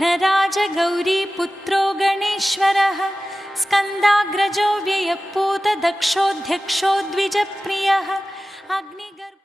विघ्नराजगौरीपुत्रो गणेश्वरः स्कन्दाग्रजो व्ययपूतदक्षोऽध्यक्षो द्विजप्रियः अग्निगर्भ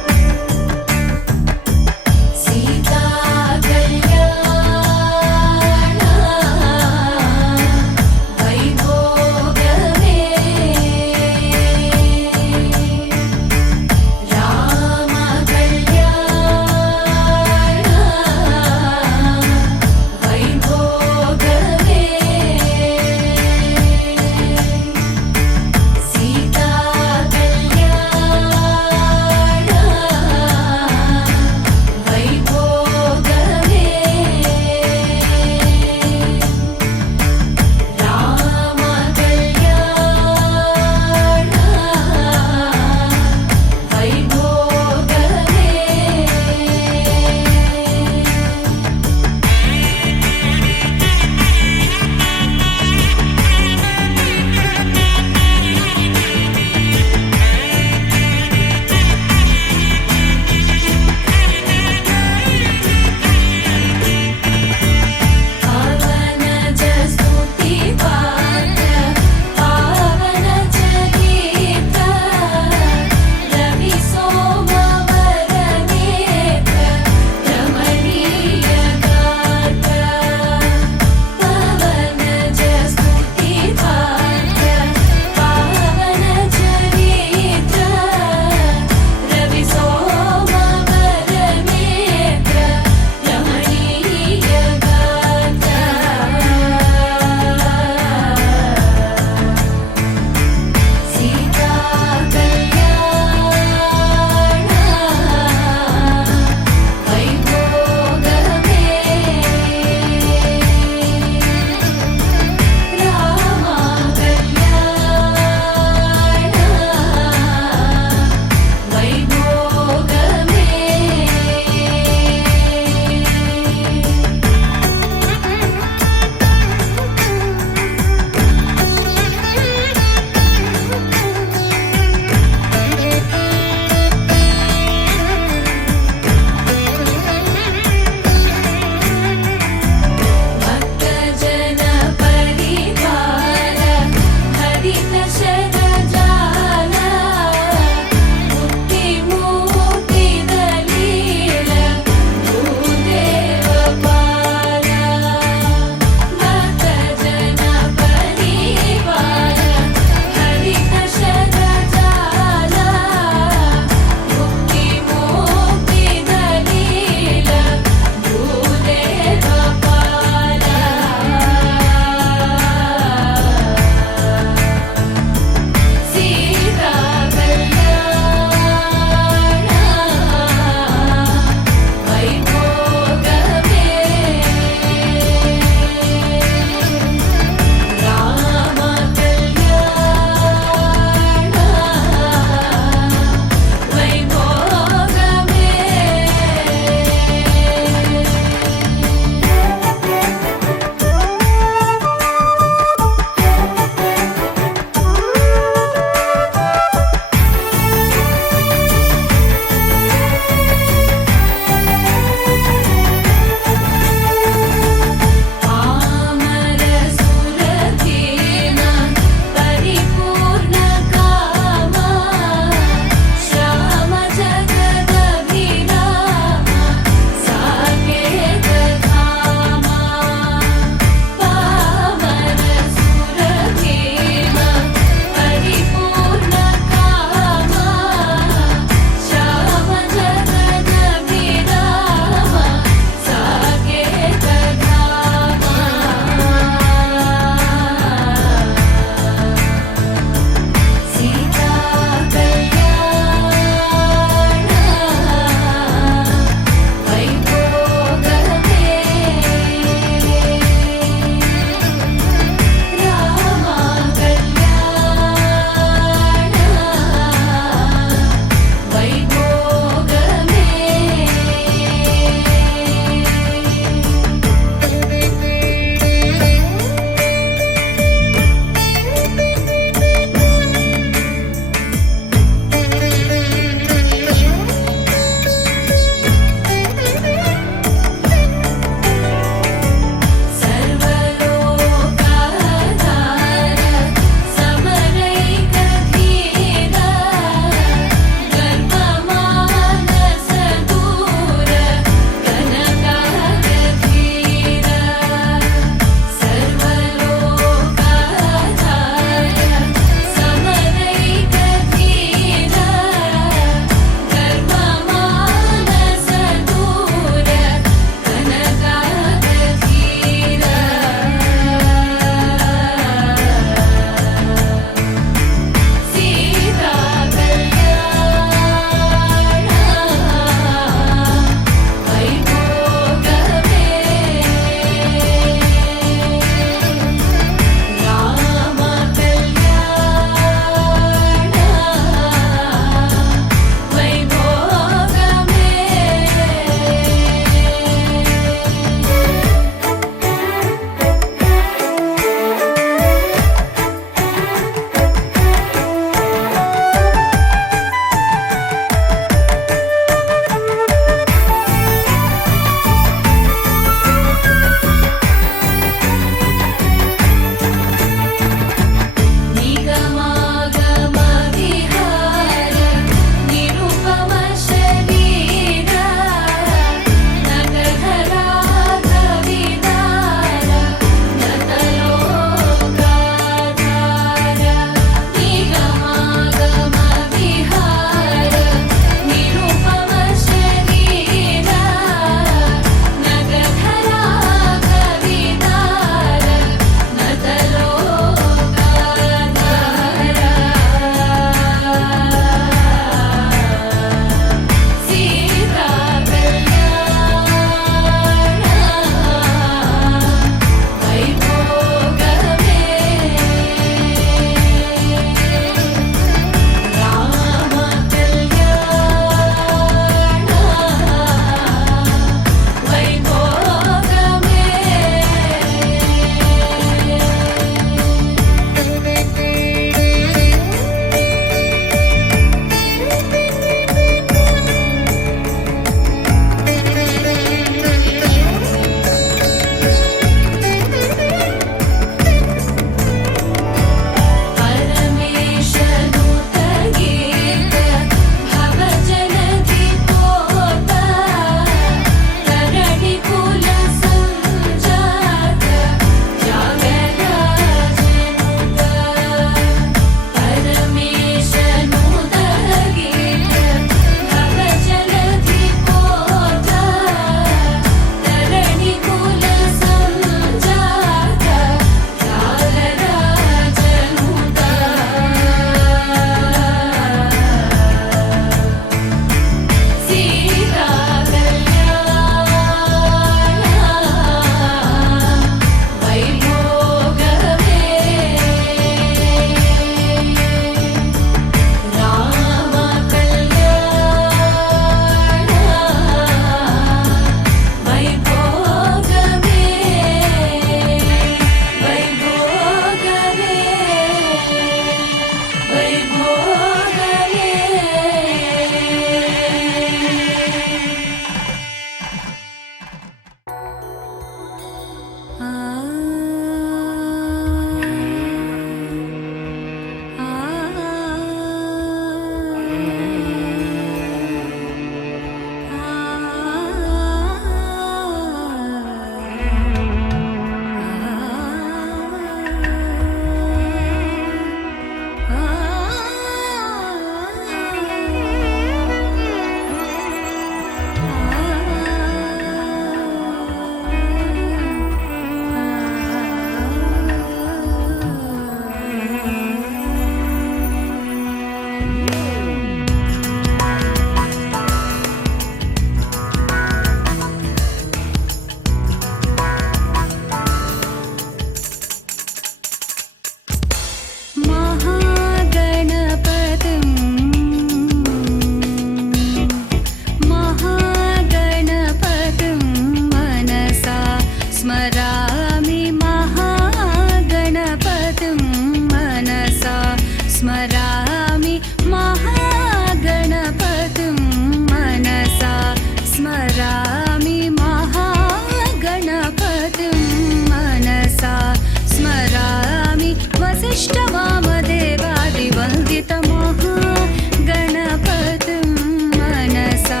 वसिष्ठवामदेवादिवन्दितमहागणपतिं मनसा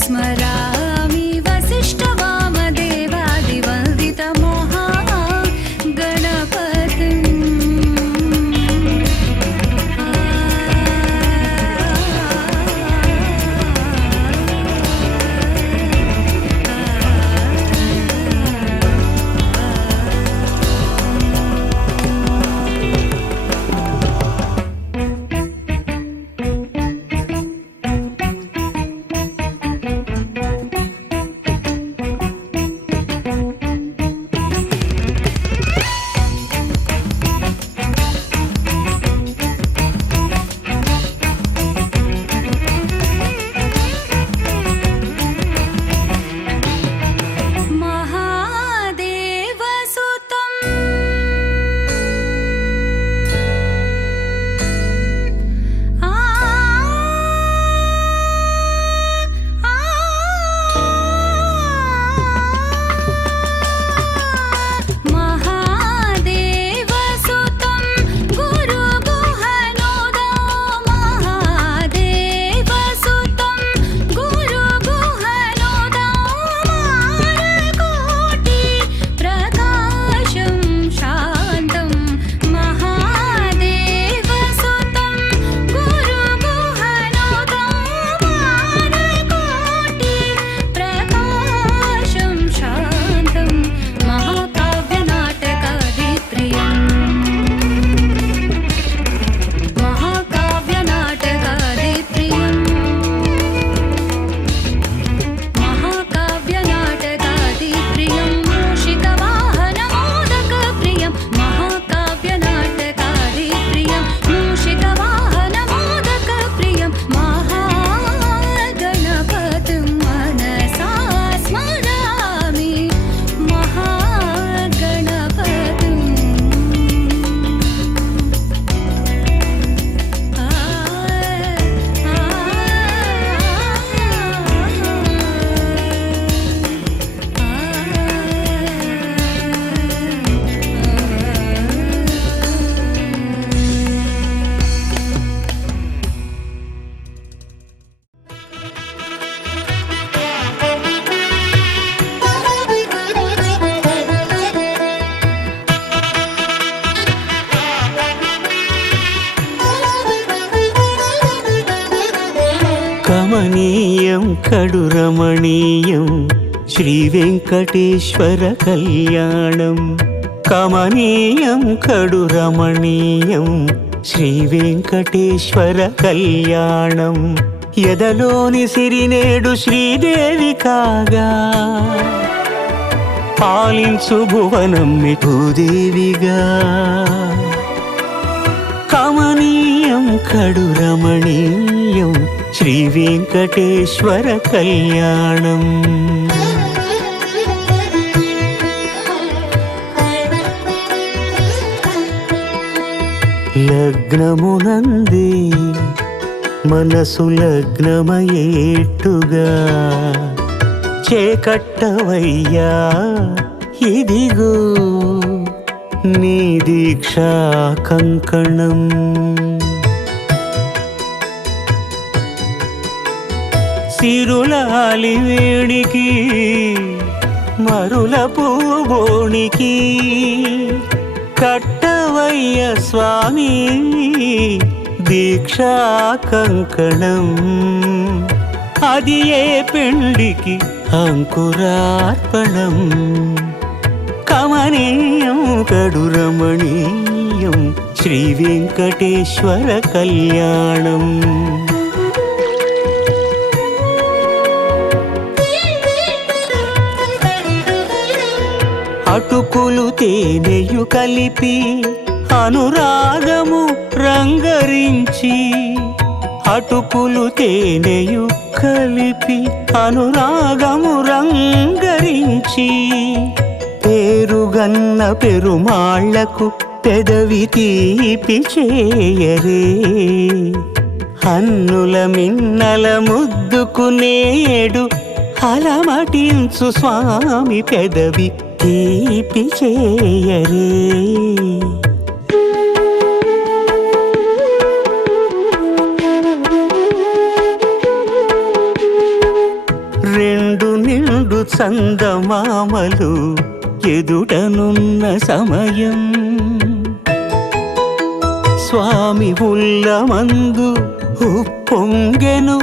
स्मरामि वसिष्ठवामदेवादिवन्दितमहागणपतिम् కమనీయం కడురమణీయం శ్రీ వెంకటేశ్వర కళ్యాణం. కమనీయం కడురమణీయం శ్రీ వెంకటేశ్వర కళ్యాణం. ఎదలోని సిరినేడు శ్రీదేవి కాగా పాలించు భువనం భూదేవిగా. కమనీయం కడురమణీయం శ్రీ వెంకటేశ్వర కళ్యాణం. లగ్నమునందే మనసు లగ్నమయేట్టుగా చేకట్టవయ్యా ఇదిగో నీ దీక్షా కంకణం. సిరులాలి వేడికి మరుల పూబోనికి కట్టవయ్య స్వామి దీక్షా కంకణం. అది ఏ పెండికి అంకురార్పణం. కమనీయం కడురమణీయం శ్రీ వెంకటేశ్వర కళ్యాణం. అటుకులు తేనెయు కలిపి అనురాగము రంగరించి. అటుకులు తేనెయు కలిపి అనురాగము రంగరించి. పేరుగన్న పెరుమాళ్లకు పెదవి తీపి చేయరే. అన్నుల మిన్నల ముద్దుకు నేడు అలమటించు స్వామి పెదవి తీపి చేయరే. సందమామలు ఎదుటనున్న సమయం స్వామి ఉల్లమందు ఉప్పొంగెను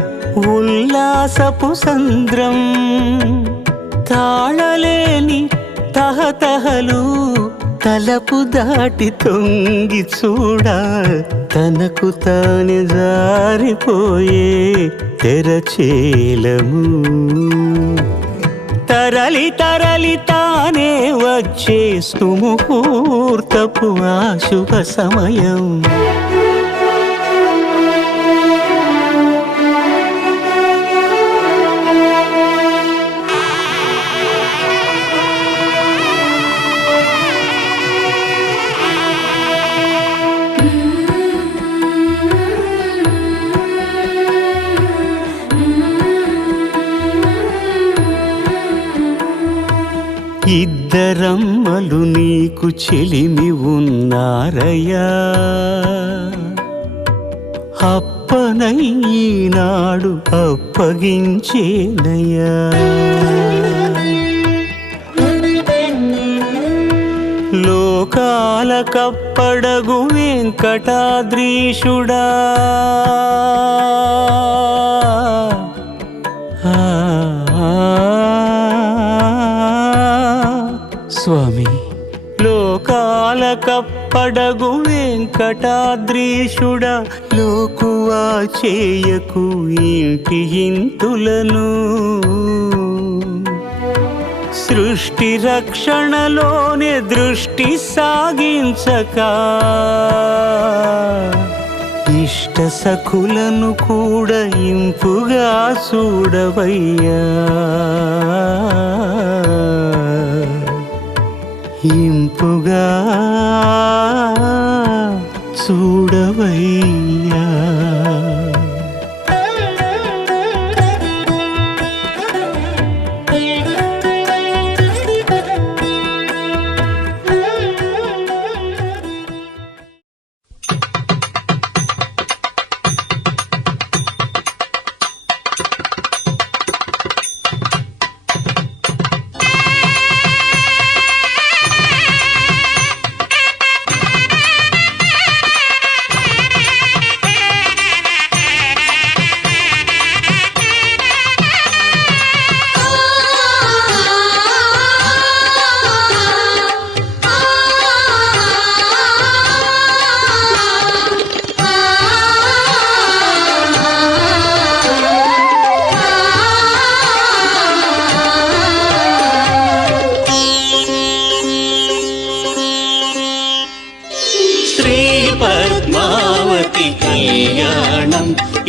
ఉల్లాసపు సంద్రం తాళలేని తహతహలు తలపు దాటి తొంగి చూడ తనకు తానే జారిపోయే తెరచేలము తరలి తరలి తానే వచ్చే సుముహూర్తపు ఆ శుభ సమయం ఇద్దరమ్మలు నీకు చెలిమి ఉన్నారయ్యా అప్పనయ్యినాడు అప్పగించేనయ్యా లోకాల కప్పడగు వెంకటాద్రీషుడా స్వామి లోకాల కప్పడగు వెంకటాద్రీషుడా లోకువా చేయకు ఇంటి ఇంతులను సృష్టి రక్షణలోనే దృష్టి సాగించక ఇష్ట సఖులను కూడా ఇంపుగా చూడవయ్యా ఇంపుగా చూడవయ్యా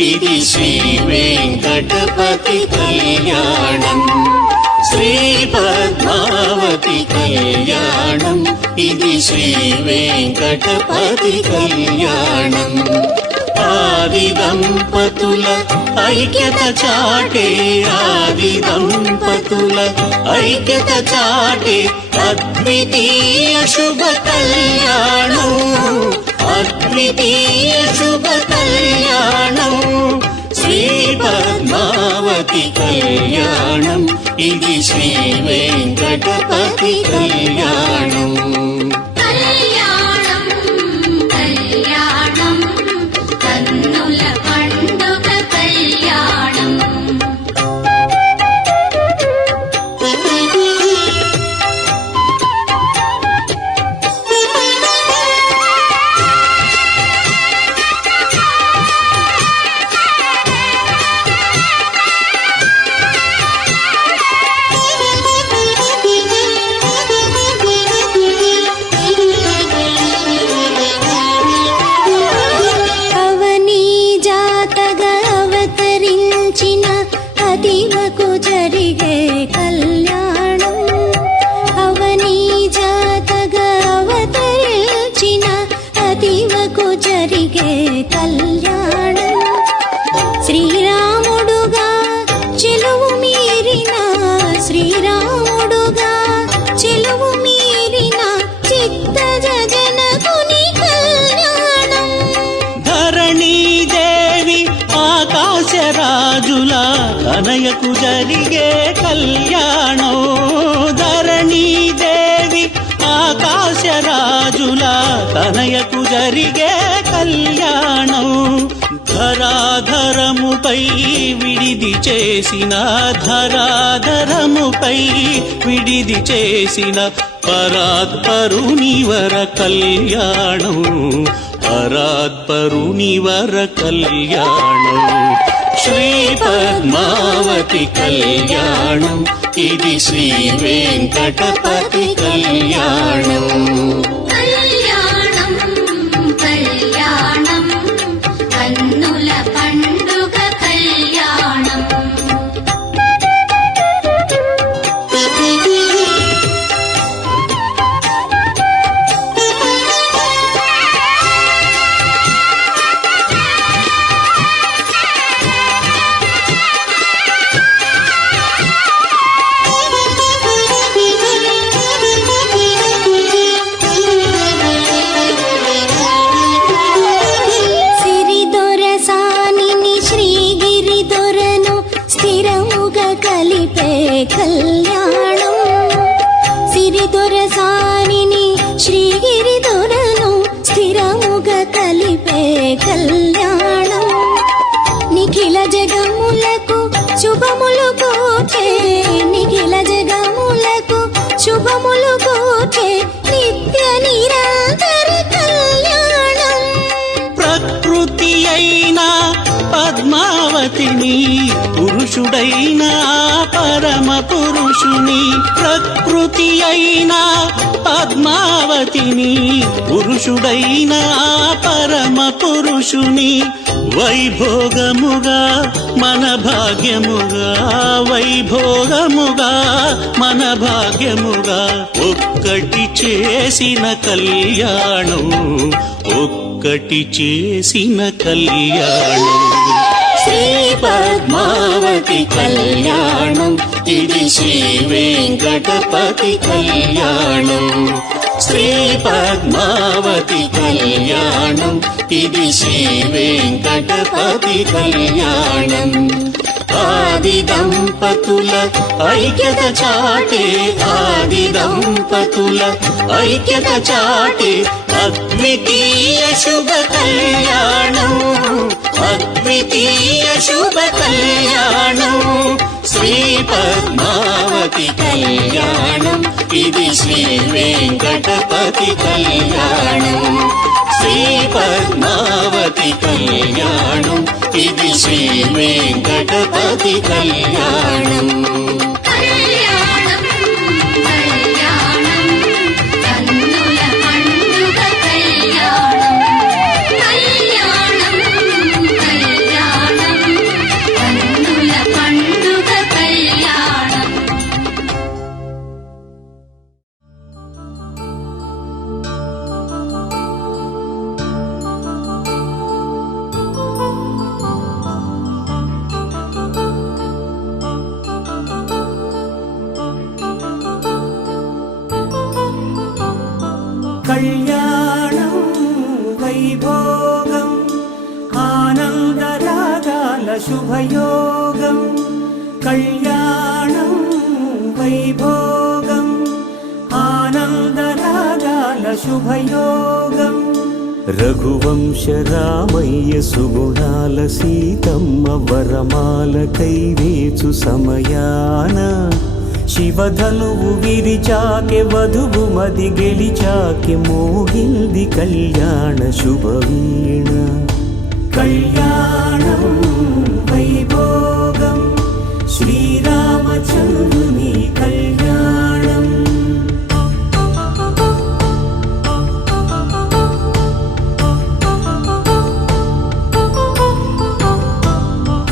ఇది శ్రీ వెంకటపతి కళ్యాణం శ్రీ పద్మావతి కళ్యాణం ఇది శ్రీ వెంకటపతి కళ్యాణం ఆది దంపతుల ఐక్యత చాటే ఆది దంపతుల ఐక్యత చాటే అద్వితీయ శుభ కళ్యాణం అద్వితీయ శుభ కళ్యాణం శ్రీ పద్మావతి కళ్యాణం ఇది శ్రీ వెంకటపతి కళ్యాణం కళ్యాణం కళ్యాణం కన్నుల పండుగ కళ్యాణం తనయకు జరిగే కళ్యాణం ధరణీదేవి ఆకాశరాజుల తనయకు జరిగే కళ్యాణం ధరాధరముపై విడిది చేసిన ధరాధరముపై విడిది చేసిన పరాత్పరునివర కళ్యాణం పరాత్పరునివర కళ్యాణం శ్రీ పద్మావతి కళ్యాణం ఇది శ్రీ వెంకటపతి కళ్యాణం కళ్యాణం కళ్యాణం కన్నుల పండుగ కళ్యాణం కళ్యాణం సిరిదొరసానిని శ్రీగిరి దొరను స్థిరముగా కలిపే కళ్యాణం నిఖిల జగములకు శుభములు కోటే నిఖిల జగములకు శుభములు కోటే నిత్య నిరంతర కళ్యాణం ప్రకృతి అయినా పద్మావతిని పురుషుడైన పరమ పురుషుని ప్రకృతి అయినా పద్మావతిని పురుషుడైన పరమ పురుషుని వైభోగముగా మన భాగ్యముగా వైభోగముగా మన భాగ్యముగా ఒక్కటి చేసిన కళ్యాణం ఒక్కటి చేసిన కళ్యాణం శ్రీ పద్మావతి కళ్యాణం ఇది శ్రీ వెంకటపతి కళ్యాణం శ్రీ పద్మావతి కళ్యాణం ఇది శ్రీ వెంకటపతి కళ్యాణం ఆది దంపతుల ఐక్యత చాటే ఆది దంపతుల ఐక్యత చాటే అద్వితీయ శుభ కళ్యాణం అద్వితీయ శుభ కళ్యాణం శ్రీ పద్మావతి కళ్యాణం ఇది శ్రీ వెంకటపతి కళ్యాణం శ్రీ పద్మావతి కళ్యాణం ఇది శ్రీ వెంకటపతి కళ్యాణం కళ్యాణం కళ్యాణం కన్నుల పండుగ కళ్యాణం కళ్యాణం కళ్యాణం కన్నుల పండుగ కళ్యాణం కళ్యాణం వైభోగం ఆనందరాగాల శుభయోగం కళ్యాణం వైభోగం ఆనందరాగాల శుభయోగం రఘువంశ రామయ్య సుగుణాల సీతమ్మ వరమాల కైవేచు సమయాన శివధనువు విరిచాకె వధువు మది గెలిచాకె మోగింది కళ్యాణ శుభవీణ కళ్యాణం వైభోగం శ్రీరామచంద్రుని కళ్యాణం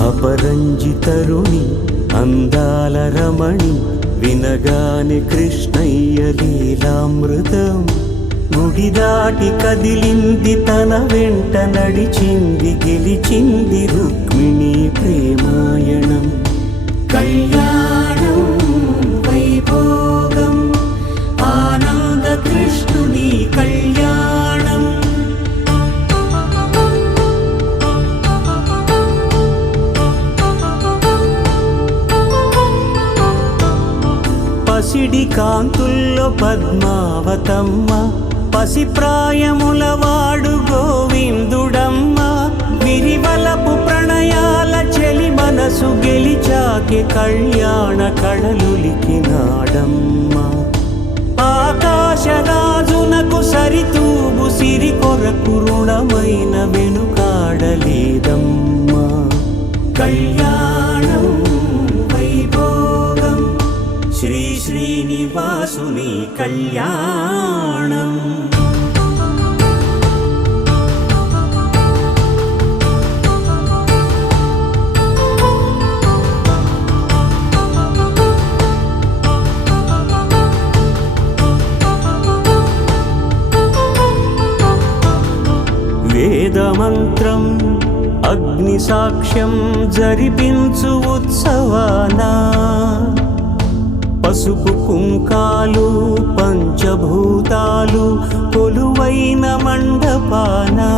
అపరంజి తరుణి అందాల రమణి వినగానే కృష్ణయ్య లీలామృతం గుడి దాటి కదిలింది తన వెంట నడిచింది గెలిచింది రుక్మిణి ప్రేమాయణం కళ్యాణం వైభోగం ఆనంద కృష్ణుని కళ్యాణం కాంతుల్లో పద్మావతమ్మ, పసిప్రాయముల వాడు గోవిందుడమ్మ, విరివలపు ప్రణయాల చెలి మనసు గెలిచాకే కళ్యాణ కళలులికినాడమ్మ. ఆకాశరాజునకు సరితూగు సిరి కొరకు రుణమైన వెనుకాడలేదమ్మా. కళ్యాణం వైభోగం శ్రీ శ్రీనివాసుని కళ్యాణం. వేదమంత్రం అగ్ని సాక్ష్యం జరిపించు ఉత్సవానా, పసుపు కుంకాలు పంచభూతాలు కొలువైన మండపానా,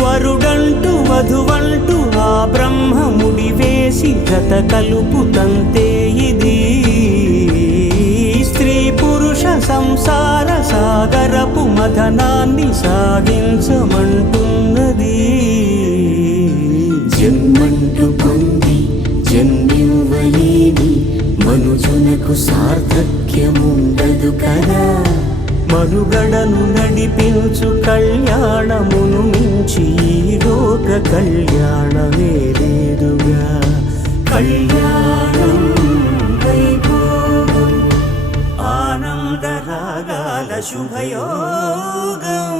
వరుడంటూ వధువంటూ ఆ బ్రహ్మముడి వేసి జత కలుపుతంతే ఇది. స్త్రీ పురుష సంసార సాగరపు మథనాన్ని సాగించమంటున్నది. జన్మంటూ పొంది జన్మివ్వలేని మనుజునకు సార్థక్యముండదు కదా. మనుగడను నడిపించు కళ్యాణమును మించి ఈ లోక కళ్యాణమే లేదుగా. కళ్యాణం వైభోగం ఆనందరాగాల శుభయోగం.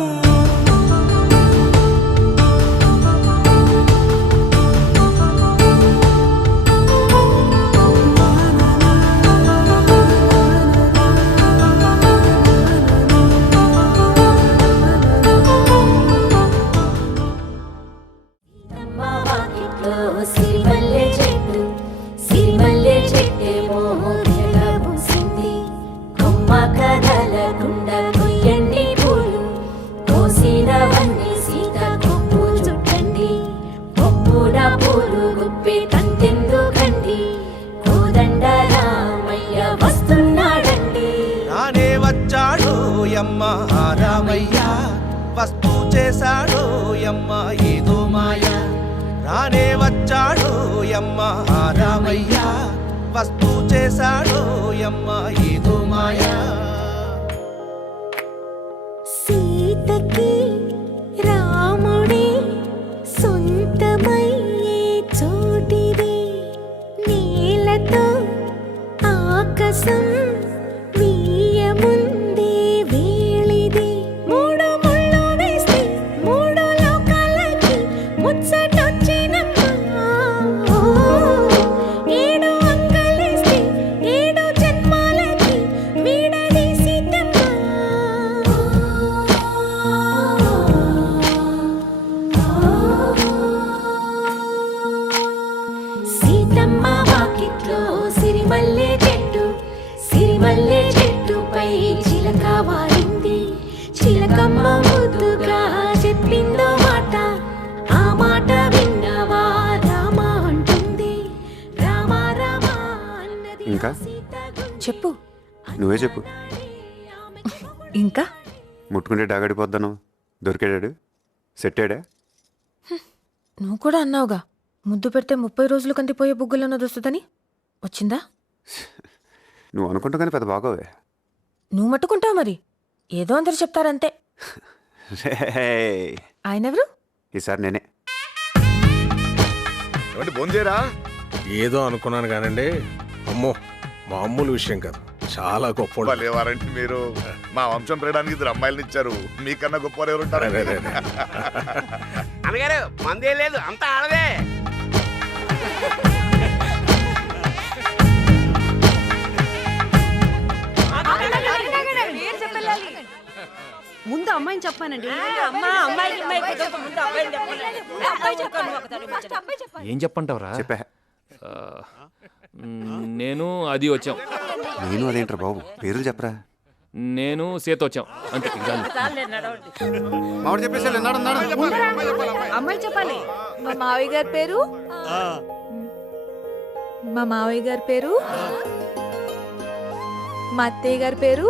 రామయ్య వస్తూ చేశాడో యమ్మ ఏదో మాయ. రానే వచ్చాడో యమ్మ రామయ్య వస్తూ చేశాడో యమ్మ ఏదో మాయ. సీతకి రాముడే సొంతమయ్యే చోటిది, నీలతో ఆకాశం వీయముందే వేళిది. మూడు ముళ్ళు వేస్తే మూడు లోకాలకి ముచ్చటొచ్చినమ్మా. ఏడు అంగలేస్తే ఏడు జన్మాలకి వీడదీసిద్దమ్మా. సీతమ్మ వాకిట్లో సిరిమల్లె చెట్టు, సిరిమల్లె చెట్టుపై చిలక వారింది. చిలకమ్మ ముద్దుగా చెప్పిందో మాట, ఆ మాట విన్నవా రామ అంటుంది. రామ రామ అన్నది ఇంకా? సీత గుండె. చెప్పు. నువ్వే చెప్పు. ఇంకా ముట్టుకుంటే డాగడిపోద్దాను. దొరికాడాడు? సెట్టాడా? నువ్వు కూడా అన్నావుగా, ముద్దు పెడితే 30 రోజులు కందిపోయే బుగ్గులన్నది వస్తుందని. వచ్చిందా? నువ్వు అనుకుంటా కానీ పెద్ద బాగోవే. నువ్వు మట్టుకుంటావు మరి, ఏదో అందరు చెప్తారంతే. రేయ్, ఆయనెవరు? ఈసారి నేనే. ఏమంటే భోంచేరా? ఏదో అనుకున్నాను కానండి, అమ్మో మామూలు విషయం కాదు, చాలా గొప్ప. వారంటే మీరు మా వంశం పెరగడానికి 2 అమ్మాయిలను ఇచ్చారు. మీకన్నా గొప్ప ఎవరు ఉంటారు? అన్నగారు మందే లేదు, అంతా ఆడదే. ముందు అమ్మాయిని చెప్పానండి. ఏం చెప్పంటావురా? చెప్పా. నేను అది వచ్చాం. నేను అదేంట్రా బాబు, పేర్లు చెప్పరా. నేను సీత వచ్చాం అంతే. మామిడి చెప్పేసి అమ్మాయి చెప్పాలి. మా మావయ్య గారి పేరు, మా మావయ్య గారి పేరు మా అత్తయ్య గారి పేరు,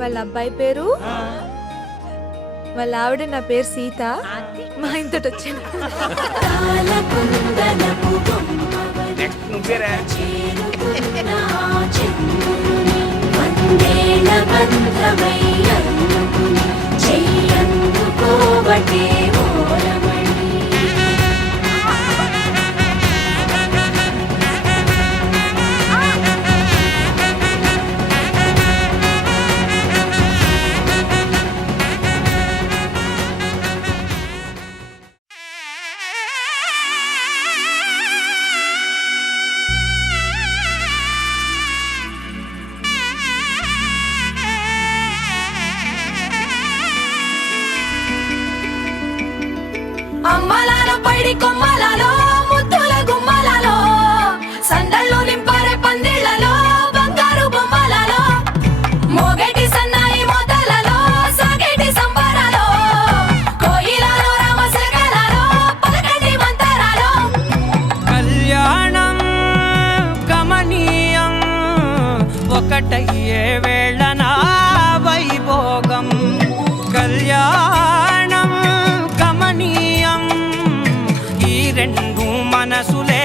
వాళ్ళ అబ్బాయి పేరు, వాళ్ళ ఆవిడ నా పేరు సీత. మా ఇంతటి వచ్చాను. నెక్స్ట్ నువ్వేరా అమ్మలాలో పైడి కొమ్మలలో ముద్దుల గుమ్మలలో సందళ్ళు నింపారే పందిళ్లలో బంగారు బొమ్మలలో మోగేటి సన్నాయి మోతలలో సాగేటి సంబరాలో కోయిలలో రామశకలలో పలకటి మంతరాలో కళ్యాణం గమనీయం ఒకటయ్యే వేళనా వైభోగం. కళ్యాణం గమనీయం ఈ రెండు మనసులే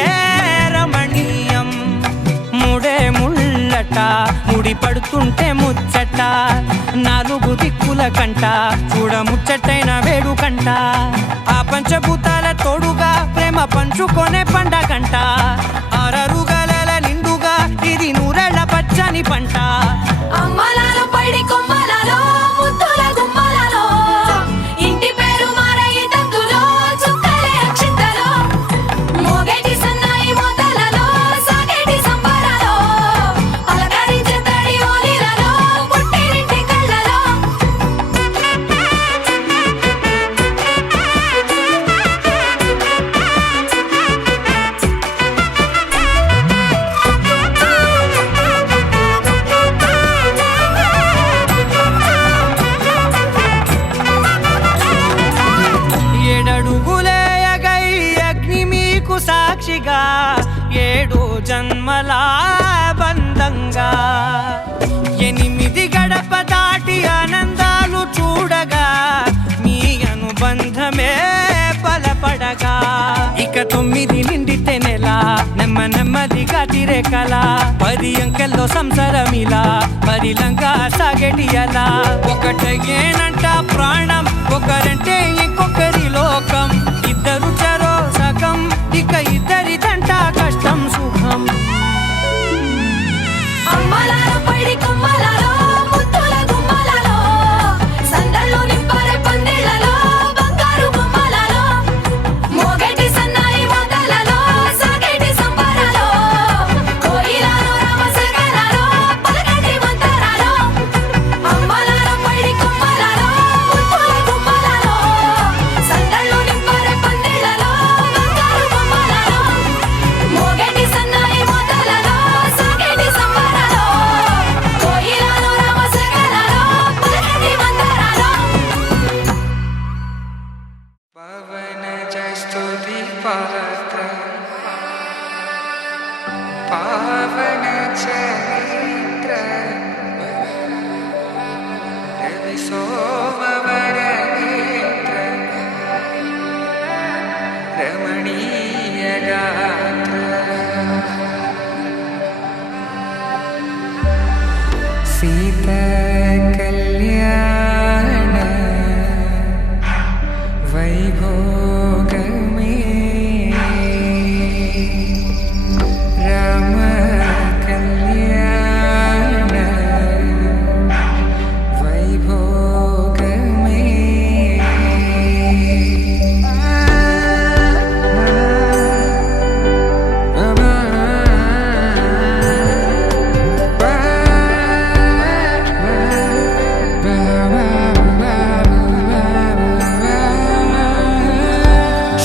రమణీయం. ముడే ముళ్ళట ముడి పడుతుంటే ముచ్చట నాలుగు దిక్కుల కంట చూడ ముచ్చటైన వేడుకంట. ఆ పంచభూతాల తోడుగా ప్రేమ పంచుకొనే పండగంట. అరరుగల నిండుగా ఇది నూరెళ్ళ పచ్చని పంట. అమ్మలాలో పైడి కొమ్మలలో ముద్దుల గుమ్మలలో ఇంటి పేరు మారయి తందులో చుక్కలే అక్షింతలో మోగేటి సన్నాయి మోతలలో సాగేటి సంబరాలో అలకరించే తడి ఓలిలలో పుట్టినింటి కళ్ళలో. ఏడడుగులేయగై అగ్ని మీకు సాక్షిగా 7 జన్మల బంధంగా 8 గడప దాటి ఆనందాలు చూడగా మీ అనుబంధమే బలపడగా. ఇక 9 నిండితే నెల నెమ్మదిగా తిరే కల 10 అంకెల్లో సంసారమిలా పరిలంగా సాగేటి అలా. ఒకటేనంట ప్రాణం ఒకరంటే ఇంకొకరి లోకం. ఇద్దరు చరో సగం ఇక ఇద్దరిదంట కష్టం సుఖం. అమ్మలాలో పైడి కొమ్మలలో ముద్దుల గుమ్మలలో సందళ్ళు నింపారే పందిళ్లలో బంగారు బొమ్మలలో మోగేటి సన్నాయి మోతలలో సాగేటి సంబరాలో కోయిలలో రామశకలలో పలకటి మంతరాలో. అమ్మలాలో పైడి కొమ్మలలో ముద్దుల గుమ్మలలో సందళ్ళు నింపారే పందిళ్లలో బంగారు బొమ్మలలో మోగేటి సన్నాయి మోతలలో సాగేటి సంబరాలో కోయిలలో రామశకలలో పలకటి మంతరాలో. పవన జస్తుతి పాత్ర పావన చరిత్ర రవి సోమవర నేత్ర రమణీయ గాత్ర సీత కళ్యాణ వైభోగమే రామ కళ్యాణ వైభోగమే.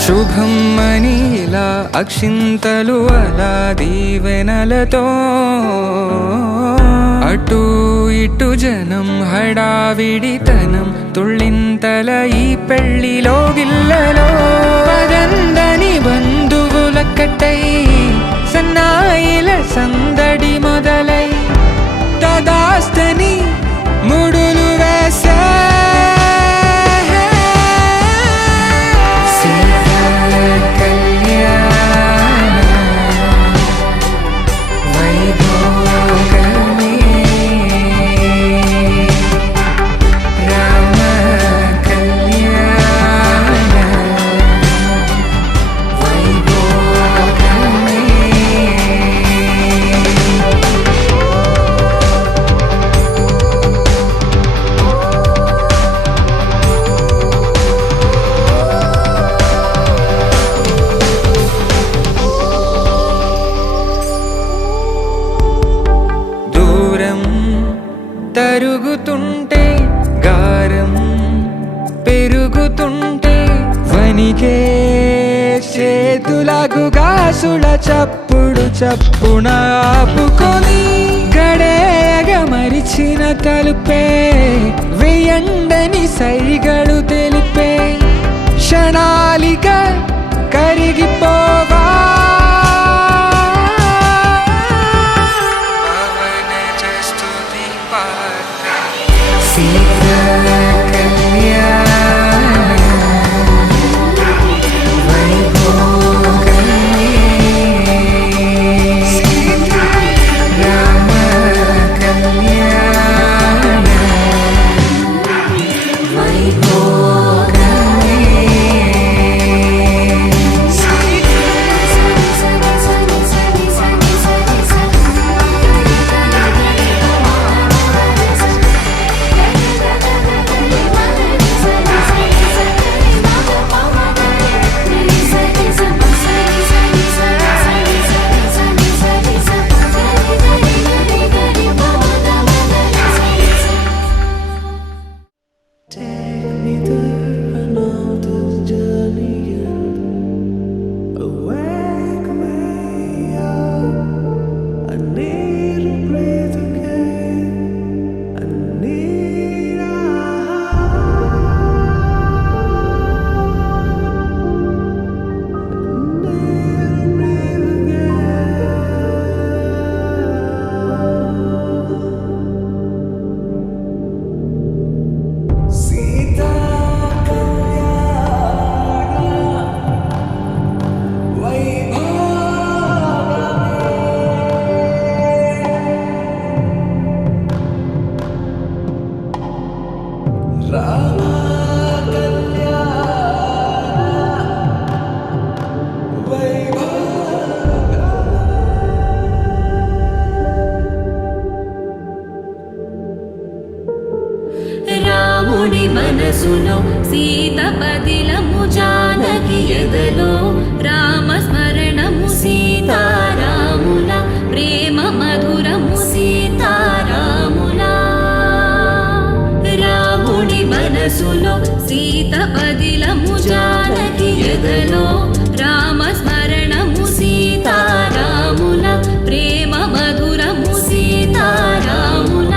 శుభం మనీలా అక్షింతలు అలా దీవెనలతో అటు ఇటు జనం హడావిడితనం తుళ్ళింతల ఈ పెళ్లిలో గిల్లలో పదందని బంధువుల కట్టై సన్నా అమ్మాయిల సందడి మొదలై తదాస్తని ముడులు వేసే సీతా కళ్యాణ వైభోగమే రామ కళ్యాణ వైభోగమే. దూరం తరుగుతుంటే గారం పెరుగుతుంటే వనికే చేతులకు గాసుల చప్పుడు చప్పున ఆపుకొని గడేగ మరిచిన తలుపే వెయ్యండని సైగడు తెలిపే క్షణాలిక కరిగిపోవా సీతా కళ్యాణ వైభోగమే రామ కళ్యాణ వైభోగమే. రాముడి మనసులో సీత పదిలము జానకి ఎదలో రామ స్మరణము సీతారాముల ప్రేమ మధురము సీతారాముల రాముడి మనసులో సీత పదిలము జానకి ఎదలో రామ స్మరణము సీతారాముల ప్రేమ మధురము సీతారాముల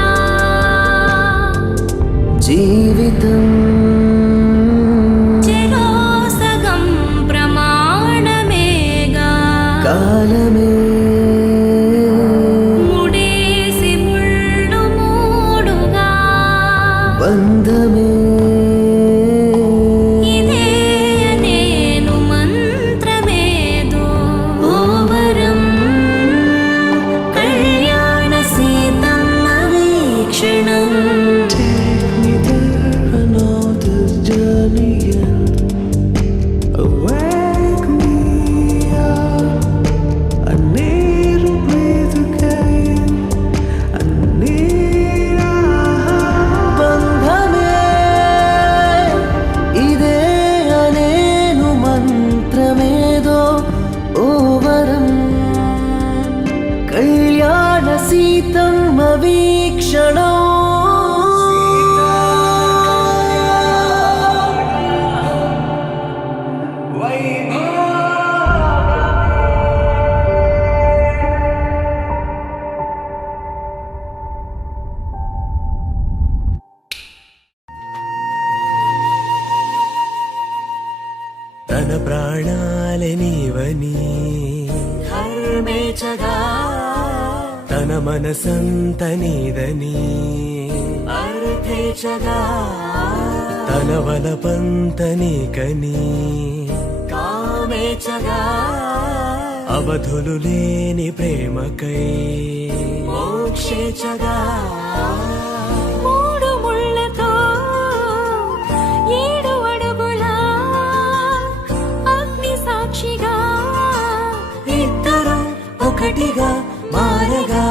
జీవితం చెరోసగం ప్రమాణమేగా కాలమే ముడేసి ముళ్ళు మూడుగా బంధమే ఇదే నేను మంత్రమేదో ఓవరం కళ్యాణ సీతమ్మ వీక్షణం కళ్యాణ సీతమ్మ వీక్షణం తన ప్రాణాలనివని నడుమేచగా తన మనసంత నీదని అర్థేచగా తన వలపంత నీకని కామేచగా అవధులు లేని ప్రేమకై మోక్షేచగా మూడు ముళ్ళతో 7 అడుగుల అగ్ని సాక్షిగా ఇద్దరు ఒకటిగా మారగా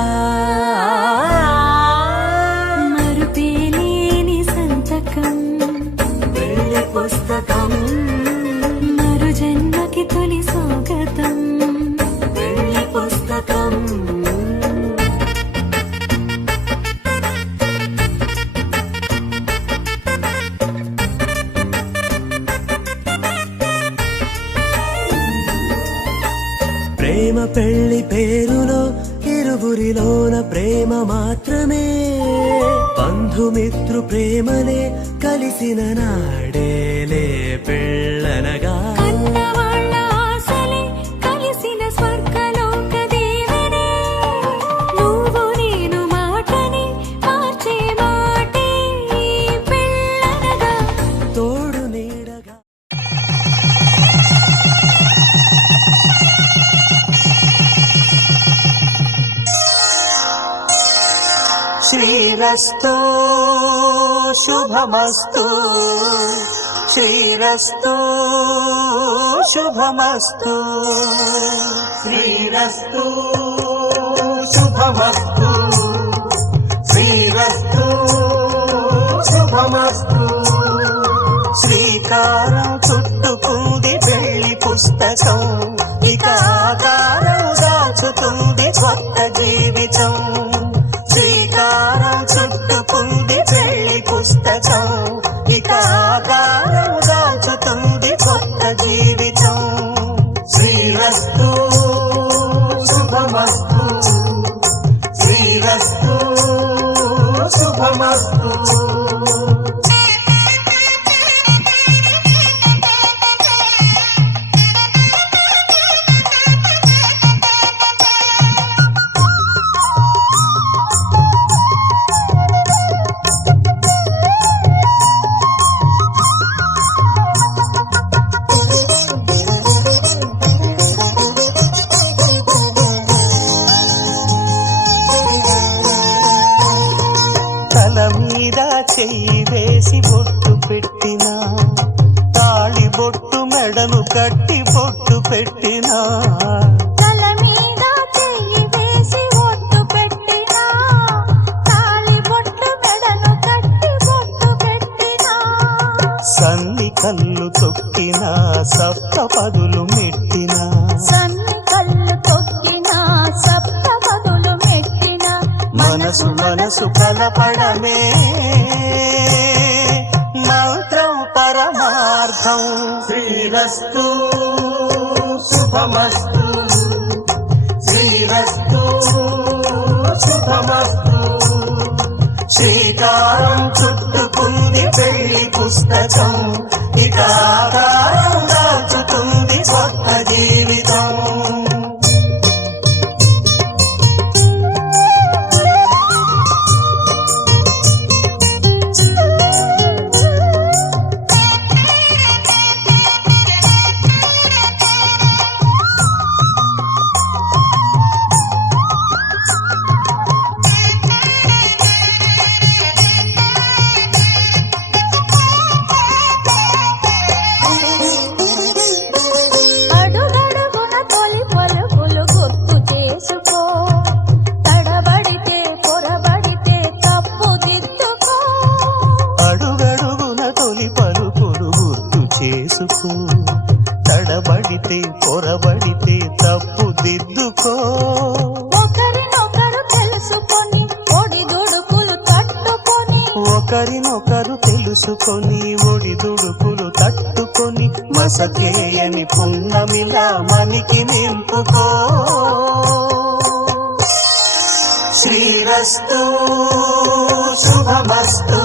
మరుపేలేని సంతకం వెళ్ళి పుస్తకం మరు జన్మకి తొలి స్వాగతం వెళ్ళి పుస్తకం ప్రేమ పెళ్లి పేరులో ఇరువురిలోన ప్రేమ మాత్రమే బంధుమిత్రు ప్రేమలే కలిసిన నాడేలే పెళ్ళనగా కన్నవాళ్ళ ఆశలే కలిసిన స్వర్గలోక దీవెనే నువ్వు నేను మాటని మార్చే మాటే పెళ్ళనగా తోడు నీడగా శ్రీరస్తు శుభమస్తు శ్రీరస్తు శుభమస్తు శ్రీరస్తు శుభమస్తు శ్రీరస్తు శుభమస్తు శ్రీకారం చుట్టుకుంది పెళ్లి పుస్తకం ఇక ఆకారం దాచుతుంది కొత్త జీవితం శ్రీకారం చుట్టుకుంది పెళ్లి పుస్తకం ఇక ఆకారం దాచుతుంది కొత్త జీవితం శ్రీరస్తు శుభమస్తు శ్రీరస్తు శుభమస్తు తల మీద చెయ్యి వేసి బొట్టు పెట్టినా తాళి బొట్టు మెడను కట్టి బొట్టు పెట్టినా తల మీద చెయ్యి వేసి ఒట్టు పెట్టినా తాళి బొట్టు మెడను కట్టి బొట్టు పెట్టినా సన్ని కళ్ళు తొక్కినా సప్త పదులు మెట్టినా సన్ని కళ్ళు తొక్కినా సప్త పదులు మెట్టినా మనసు మనసు కలపడమే మంత్రం పరమార్థం శ్రీరస్తు శుభమస్తు శ్రీరస్తు శుభమస్తు శ్రీకారం చుట్టుకుంది పెళ్లి పుస్తకం ఇక ఆకారం దాచుతుంది కొత్త జీవితం అడుగడుగున తొలి పలుకులు గుర్తు చేసుకో తడబడితే పొరబడితే తప్పు దిద్దుకో అడుగడుగున తొలి పలుకులు గుర్తు చేసుకో తడబడితే పొరబడితే తప్పు దిద్దుకో ఒకరినొకరు తెలుసుకొని ఒడిదుడుకులు తట్టుకొని ఒకరినొకరు తెలుసుకొని ఒడిదుడుకులు తట్టుకొని మసకేయని పున్నమిలా మనికి నింపుకో శ్రీరస్తు శుభమస్తు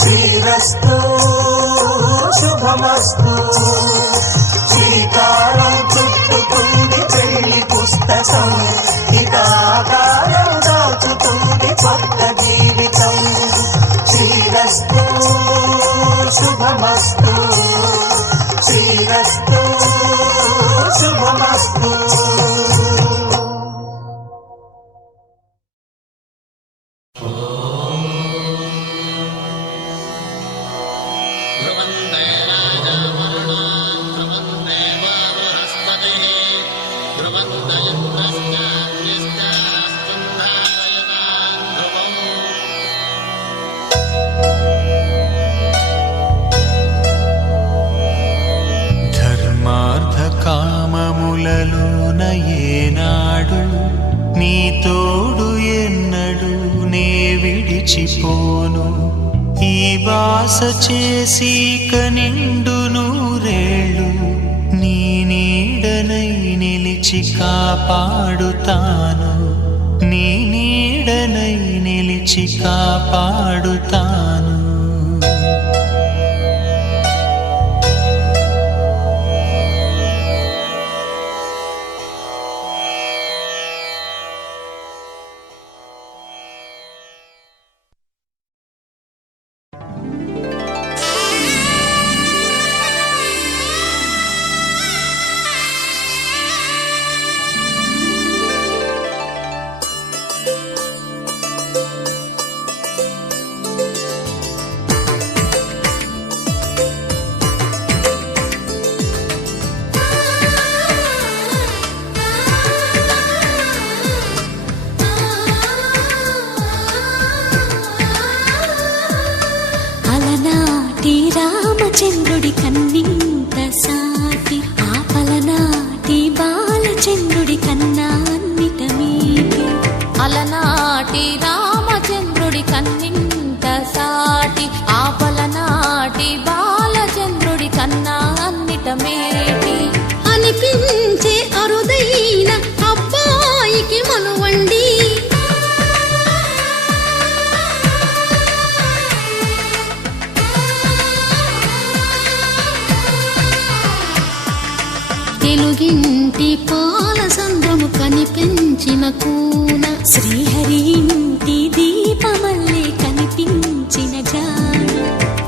శ్రీరస్తు శుభమస్తు శ్రీకారం చుట్టుకుంది పెళ్లి శుభమస్తు శ్రీరస్తు శుభమస్తు. ధర్మార్థ కామములలోన ఏనాడు నీ తోడు ఎన్నడు నే విడిచిపోను. ఈ బాస చేసి కనిండు నూరేళ్ళు నీ నీడనై నిలిచి కాపాడుతాను. నీ నీడనై నిలిచి కాపాడుతాను. అలనాటి రామచంద్రుడి కన్నింత సాటి ఆపలనాటి బాలచంద్రుడి కన్నా అన్నిట మీటి. అలనాటి రామచంద్రుడి కన్నింత సాటి ఆపలనాటి బాలచంద్రుడి కన్నా అన్నిట మేటి. అనిపించే అరుదైన అబ్బాయికి మనువండి. తెలుగింటి పాల సంద్రము కనిపించిన కూన శ్రీహరి ఇంటి దీపమల్లే కనిపించిన జాడ.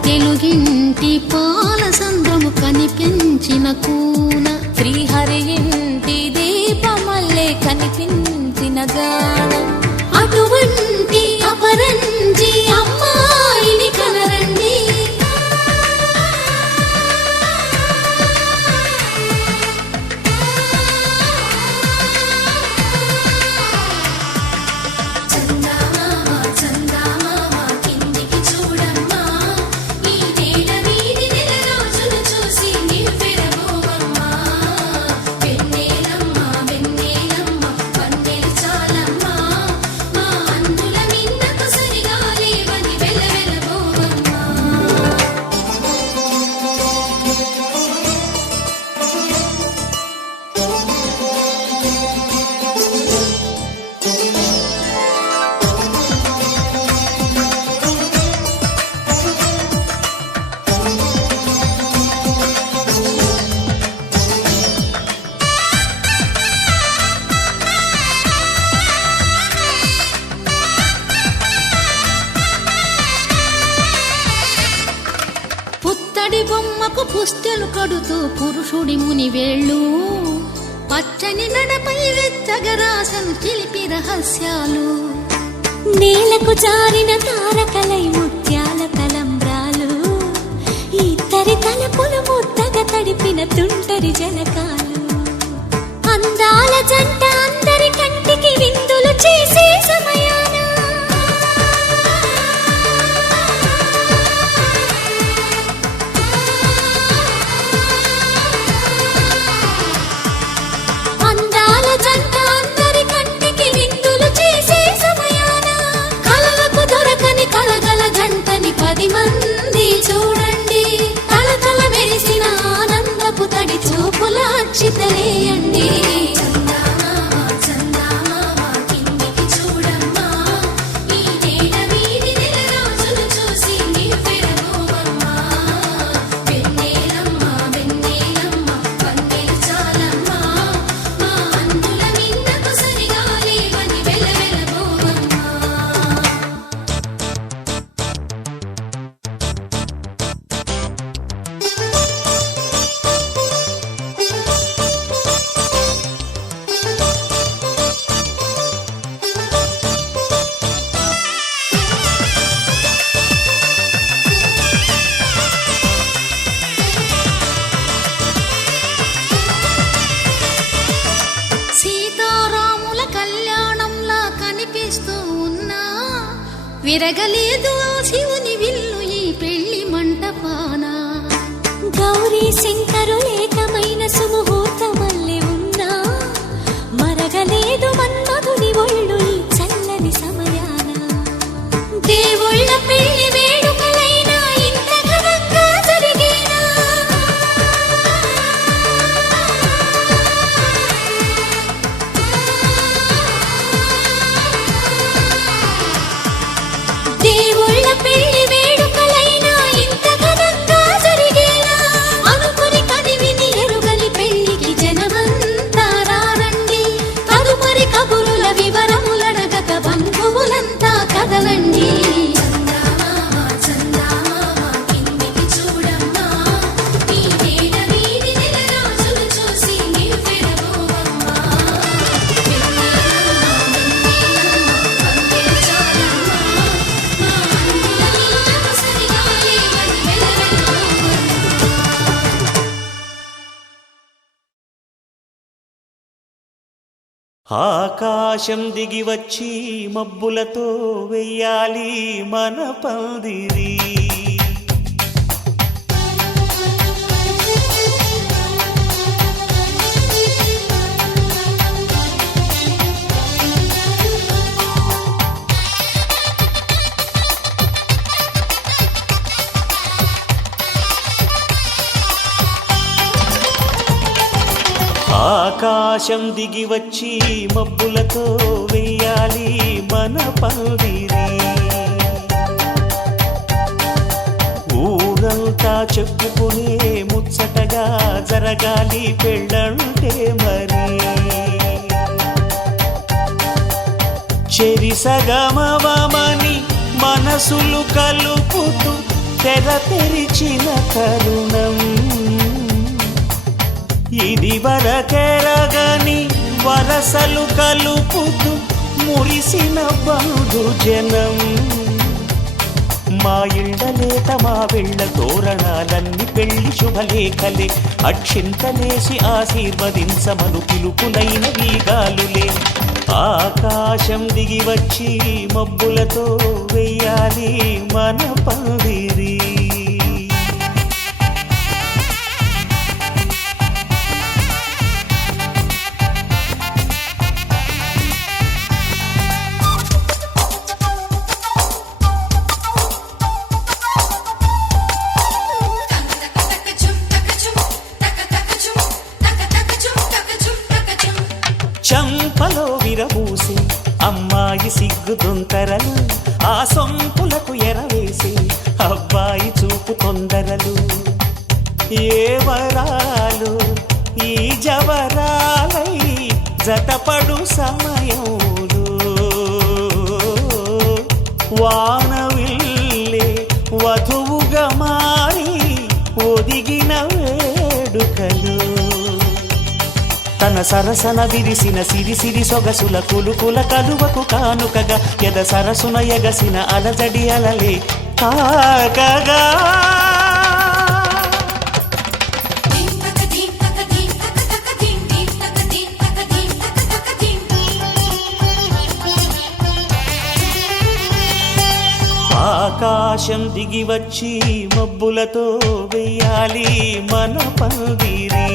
తెలుగింటి పాల సంద్రము కనిపించిన కూన శ్రీహరి ఇంటి దీపమల్లే కనిపించిన జాడ. అటువంటి అపరంజి అమ్మాయిని కనరండి. పుత్తడి బొమ్మకు పుస్తెలు కడుతూ పురుషుడి ముని వేళ్ళు పచ్చని నడపై వెచ్చగరాసను చిలిపి రహస్యాలు. నేలకు జారిన తారకలై ముత్యాల తలంబ్రాలు ఇద్దరి తలపులు ముద్దగా తడిపిన తుంటరి జలకాలు. అందాల జంట అందరి కంటికి విందులు చేసే సమయాన అందాల జంట అందరి కంటికి విందులు చేసే సమయాన కలలకు దొరకని కలగల జంటని 10 మంది చూడండి. తలతల మెరిసిన ఆనందపు తడి చూపుల అక్షితలేయండి. మెరగలేదు ఆ శివుని విల్లు ఈ పెళ్లి మంటపాన. గౌరీ శంకరు ఏకమైన సుముహూర్తమల్లె ఉన్నా మరగలేదు మన్మధుని ఒళ్ళు ఈ చల్లని సమయాన. దేవుళ్ళ పెళ్లి వేడుకలైనా ఇంత ఘనంగా జరిగేనా? దేవుళ్ళ పెళ్లి వేడుకలైనా ఇంత ఘనంగా జరిగేనా? అనుకుని కనివిని ఎరుగని పెళ్లికి జనమంతా రారండి. తదుపరి కబురుల వివరములడగక బంధువులంతా కదలండి. చందమామ చందమామ కిందికి చూడమ్మా, ఈ వేడ వీధి నెలరాజులు చూసి నివ్వెరబోవమ్మా. ఆకాశం దిగి వచ్చి మబ్బులతో వెయ్యాలి మన పందిరి. ఆకాశం దిగి వచ్చి మబ్బులతో వెయ్యాలి మన పందిరి. ఊరంతా చెప్పుకునే ముచ్చటగా జరగాలి పెళ్ళంటే మరి. చెరిసగమవమని మనసులు కలుపుతూ తెర తెరిచిన తరుణం. ఇది వరకెరగని వరసలు కలుపుతూ మురిసిన బంధుజనం. మా ఇళ్ళలేత మా వెళ్ళ తోరణాలన్నీ పెళ్లి శుభలేఖలే. అక్షింతలేసి ఆశీర్వదించమను పిలుపులైన వీగాలులే. ఆకాశం దిగి వచ్చి మబ్బులతో వెయ్యాలి మన పందిరి. చంపలో విరబూసి అమ్మాయి సిగ్గు దొంతరలు, ఆ సొంపులకు ఎరవేసి అబ్బాయి చూపు తొందరలు. ఏ వరాలు ఈ జవరాలై జతపడు సమయంలో వానవిల్లే వధువుగా మారి ఒదిగిన వేడుకలు. తన సరసన విరిసిన సిరిసిరి సొగసుల కులుకుల కలువకు కానుకగా ఎద సరసున ఎగసిన అలజడి అలలే కాకగా. ఆకాశం దిగి వచ్చి మబ్బులతో వెయ్యాలి మన పందిరి.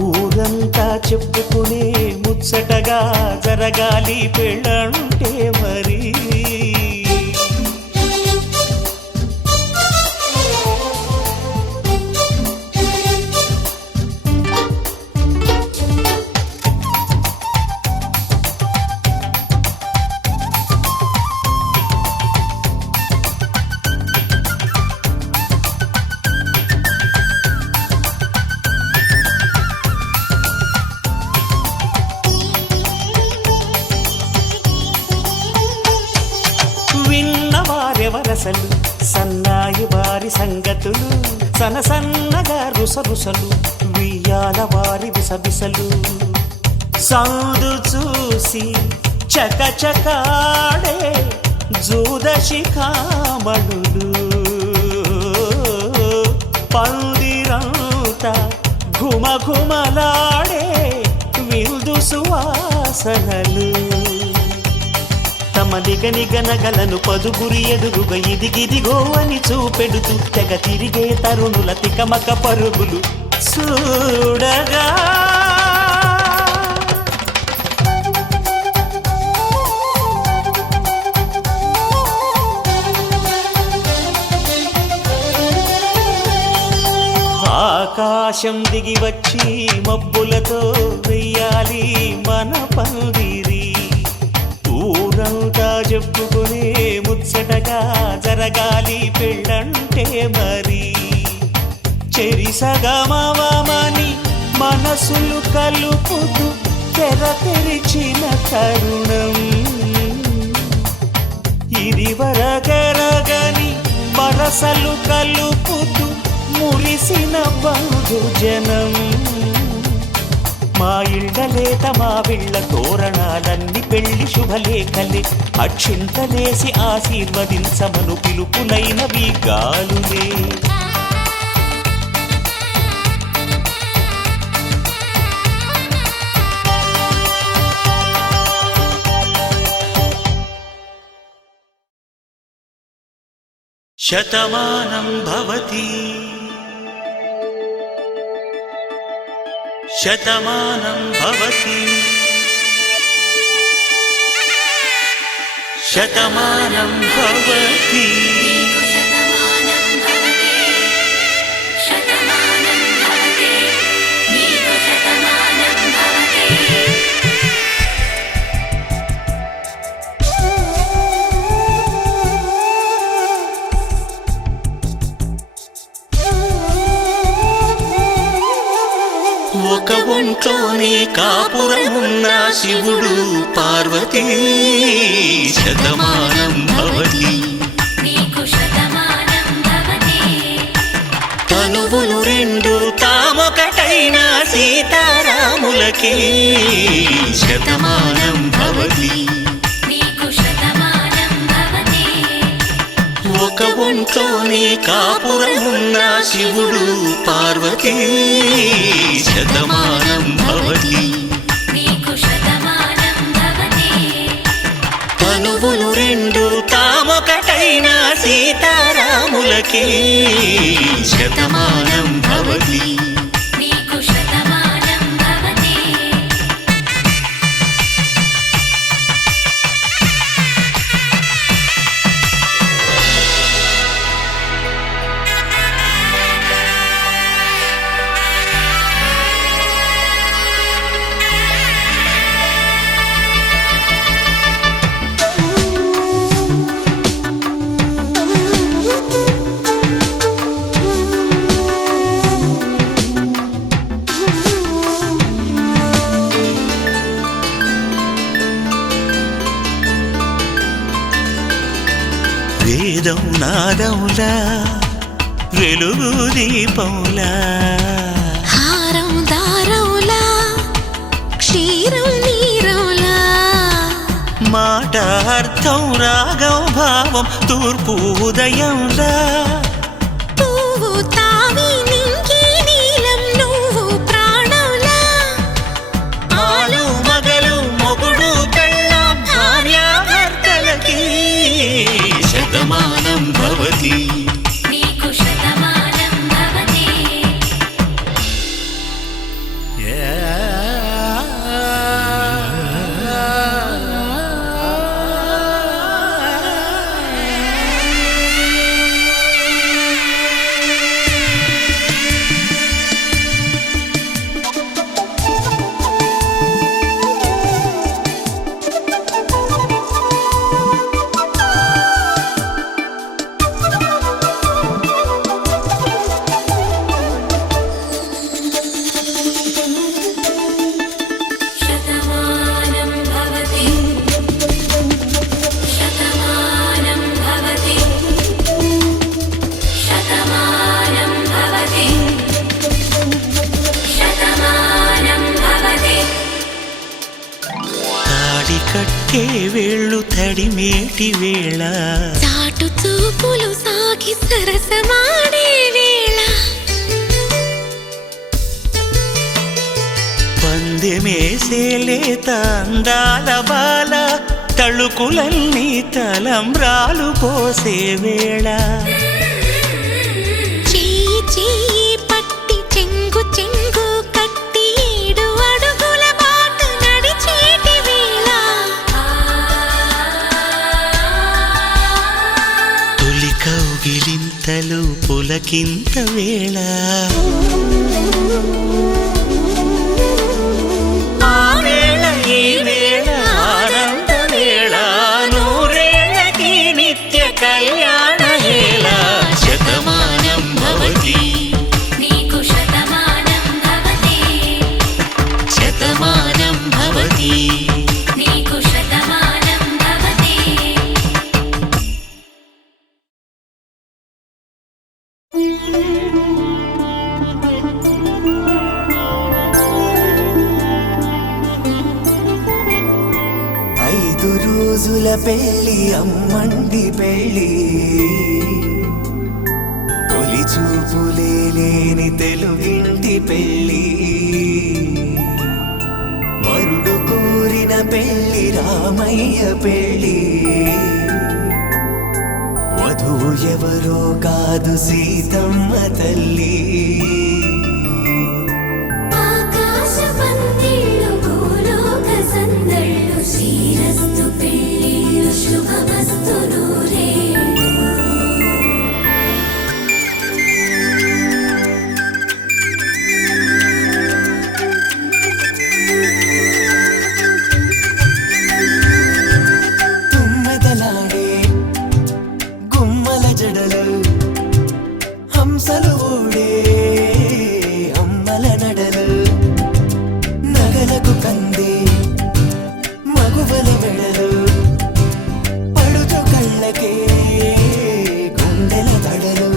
ఊరంతా చెప్పుకునే ముచ్చటగా జరగాలి పెళ్ళంటే మరి. విన్నవారెవరసలు సన్నాయి వారి సంగతులు, సనసన్నగా రుసరుసలు వియ్యాల వారి విసవిసలు. సౌదు చూసి చకచకాడే జూదశిఖామణులు, పందిరంతా ఘుమఘుమలాడే విందు సువాసనలు. నిగనగలను పదుగురి ఎదురుగా ఇదిగిదిగో అని చూపెడుతూ తెగ తిరిగే తరుణుల తికమక పరుగులు చూడగా ఆకాశం దిగి వచ్చి మబ్బులతో వెయ్యాలి మన పందిరి ఊరంతా చెప్పుకునే ముచ్చటగా జరగాలి పెళ్ళంటే మరి చెరిసగమవమని మనసులు కలుపుతూ తెర తెరిచిన తరుణం ఇది వరగరగని వరసలు కలుపుతూ మురిసిన బంధుజనం మా ఇళ్ళలేత మా విళ్ళ తోరణాలన్నీ పెళ్లి శుభలేఖలే అక్షింతలేసి ఆశీర్వదించమను పిలుపులైనవి గాలులే శతమానం భవతి శతమానం భవతి శతమానం భవతి ఒక ఒంట్లోనే కాపురమున్న శివుడు పార్వతీ శతమానం భవతి తనువులు రెండు తామొకటైన సీతారాములకి శతమానం భవతి ఒక ఒంట్లోనే కాపురమున్న శివుడు పార్వతీ శతమానం భవతి తనువులు రెండు తామొకటైన సీతారాములకి శతమానం భవతి వేదం నాదములా వెలుగు దీపములా హారం దారములా క్షీరం నీరములా మాట అర్థం రాగం భావం తూర్పు ఉదయంలా పువ్వు తావి నింగి నీలం నువ్వు ప్రాణంలా ఆలు మగలు మొగుడు పెళ్ళాం భార్యాభర్తలకి శతమానం భవతి కట్టే వేళ్ళు తడిమేటి వేళ చాటు చూపులు సాగి సరసమాడే వేళ పందెమేసే లేత అందాల బాల తళుకులన్నీ తలంబ్రాలు పోసే వేళ చెయ్యి చెయ్యి పట్టి చెంగు చెంగు కట్టి 7 అడుగుల బాట నడిచేటి వేళ తొలి కౌగిలింతలు పులకింత వేళ ఆ వేళ ఈ వేళ ఆనంద వేళ నూరేళ్ళకి నిత్య కళ్యాణ వేళ శతమానం భవతి నీకు శతమానం భవతి శతమానం భవతి నీకు శతమానం భవతి 5 రోజుల పెళ్ళి అమ్మండి పెళ్ళి తొలి చూపులే లేని తెలుగింటి పెళ్ళి వరుడు కోరిన పెళ్ళి రామయ్య పెళ్ళి వధువు ఎవరో కాదు సీతమ్మ తల్లి ఆకాశ పందిళ్ళు భూలోక సందళ్ళు శ్రీరస్తు పెళ్ళిళ్ళు శుభమస్తు నూరేళ్ళు తుమ్మెదలాడే గుమ్మల జడలు హంసలు ఊడే అమ్మల నడలు నగలకు కంది మగువల మెడలు పడుచు కళ్ళకే గుండెల తడలు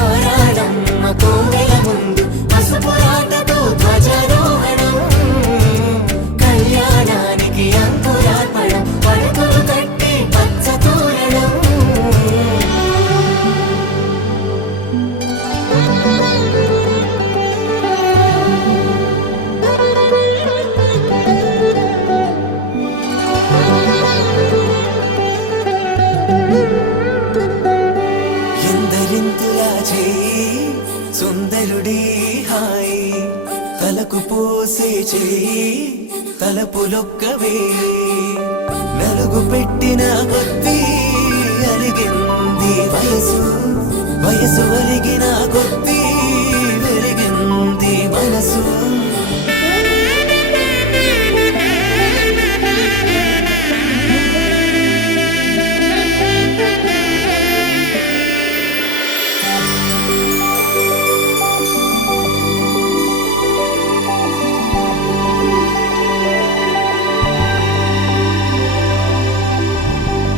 ఆరాడమ్మ కోవెల ముందు పసుపురాటతో ధ్వజారోహణం కళ్యాణానికి అంకురార్పణం పడకలు కట్టి పచ్చ తోరణం ఎందరింతులా చేయి సుందరుడి హాయి తలకు పోసే చేయి తలపులొక్కవే నలుగు పెట్టిన కొద్దీ అరిగింది వయసు వయసు ఒరిగిన కొద్దీ వెలిగింది మనసు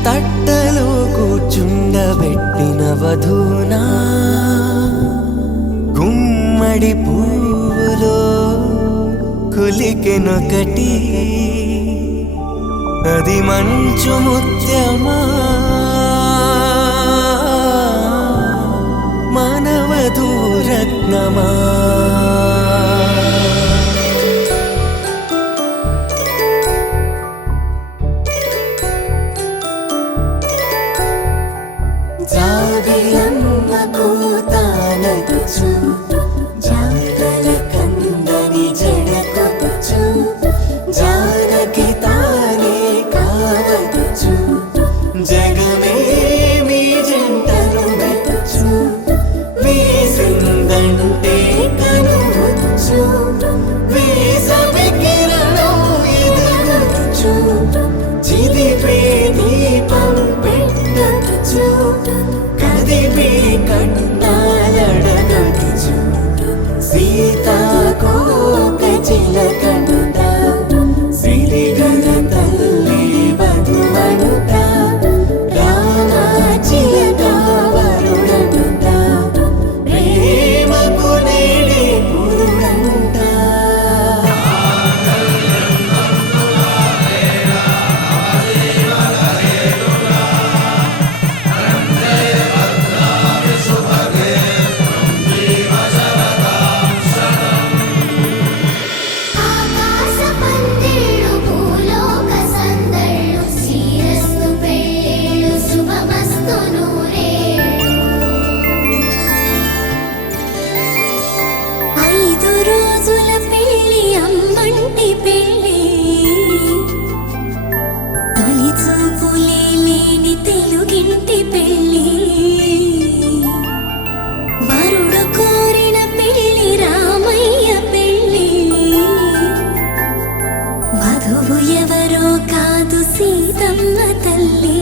తట్టలో కూర్చుండబెట్టిన వధూనా గుమ్మడి పువ్వులో కులికెనొకటి అది మంచు ముత్యమా మానవధూరత్నమా జాబిలమ్మ కూతానదుచు జాడల కందని జడకొచ్చు జానకి తానే కావదుచు జగమే మీ జంటను వెతుచు వేసిందంటే కనువచ్చు వేసవి కిరణం ఎదుగుచు చిదిపే దీపం పెట్టచ్చు కదిపే కన్నాలడగచ్చు సీతాకోక చిలకనుట సిరిగల తల్లి వధువనుట రామ చిలక వరుడనుట ప్రేమకు నేడే పురుడంట పెళ్ళి తొలి చూపులే లేని తెలుగింటి పెళ్ళి వరుడు కోరిన పెళ్ళి రామయ్య పెళ్ళి వధువు ఎవరో కాదు సీతమ్మ తల్లి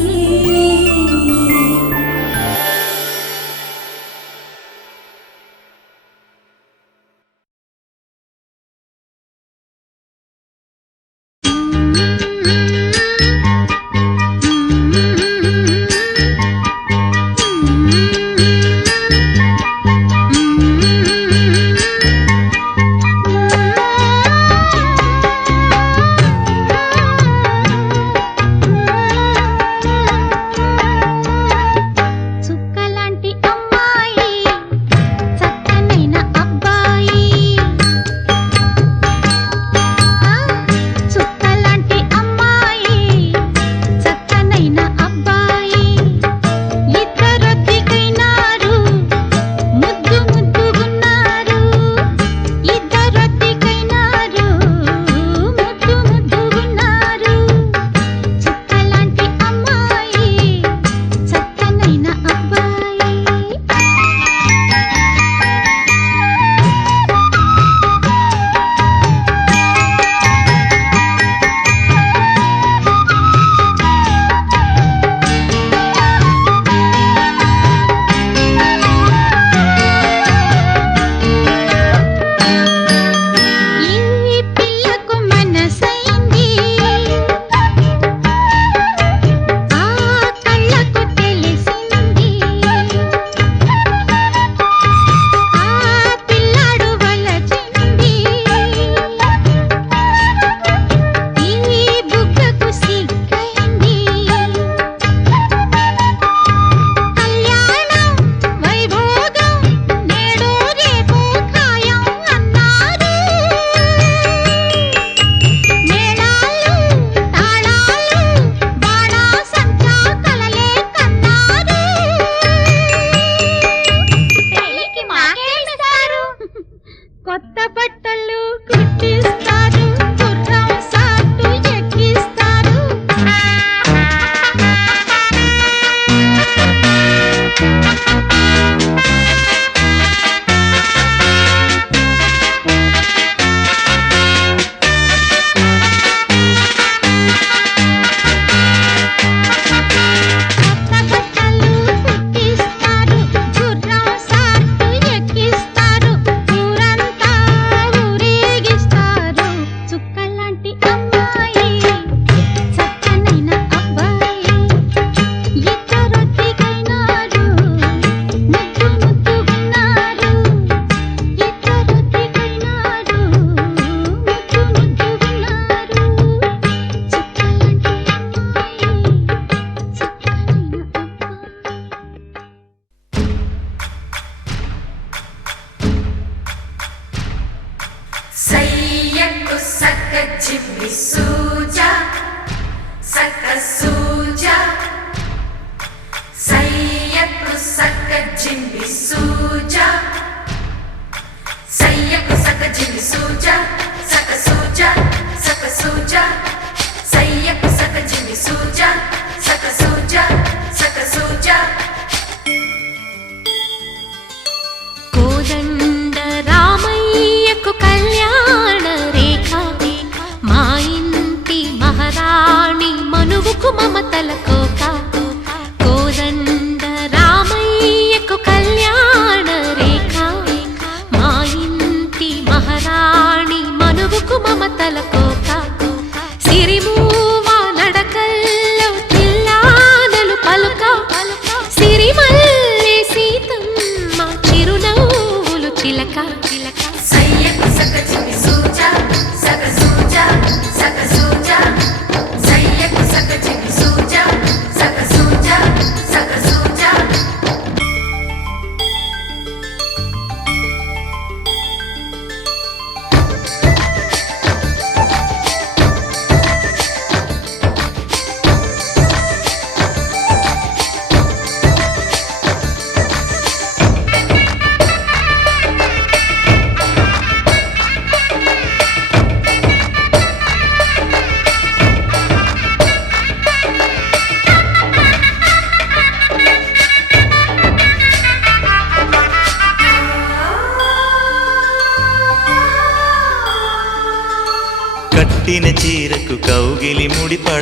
సూజ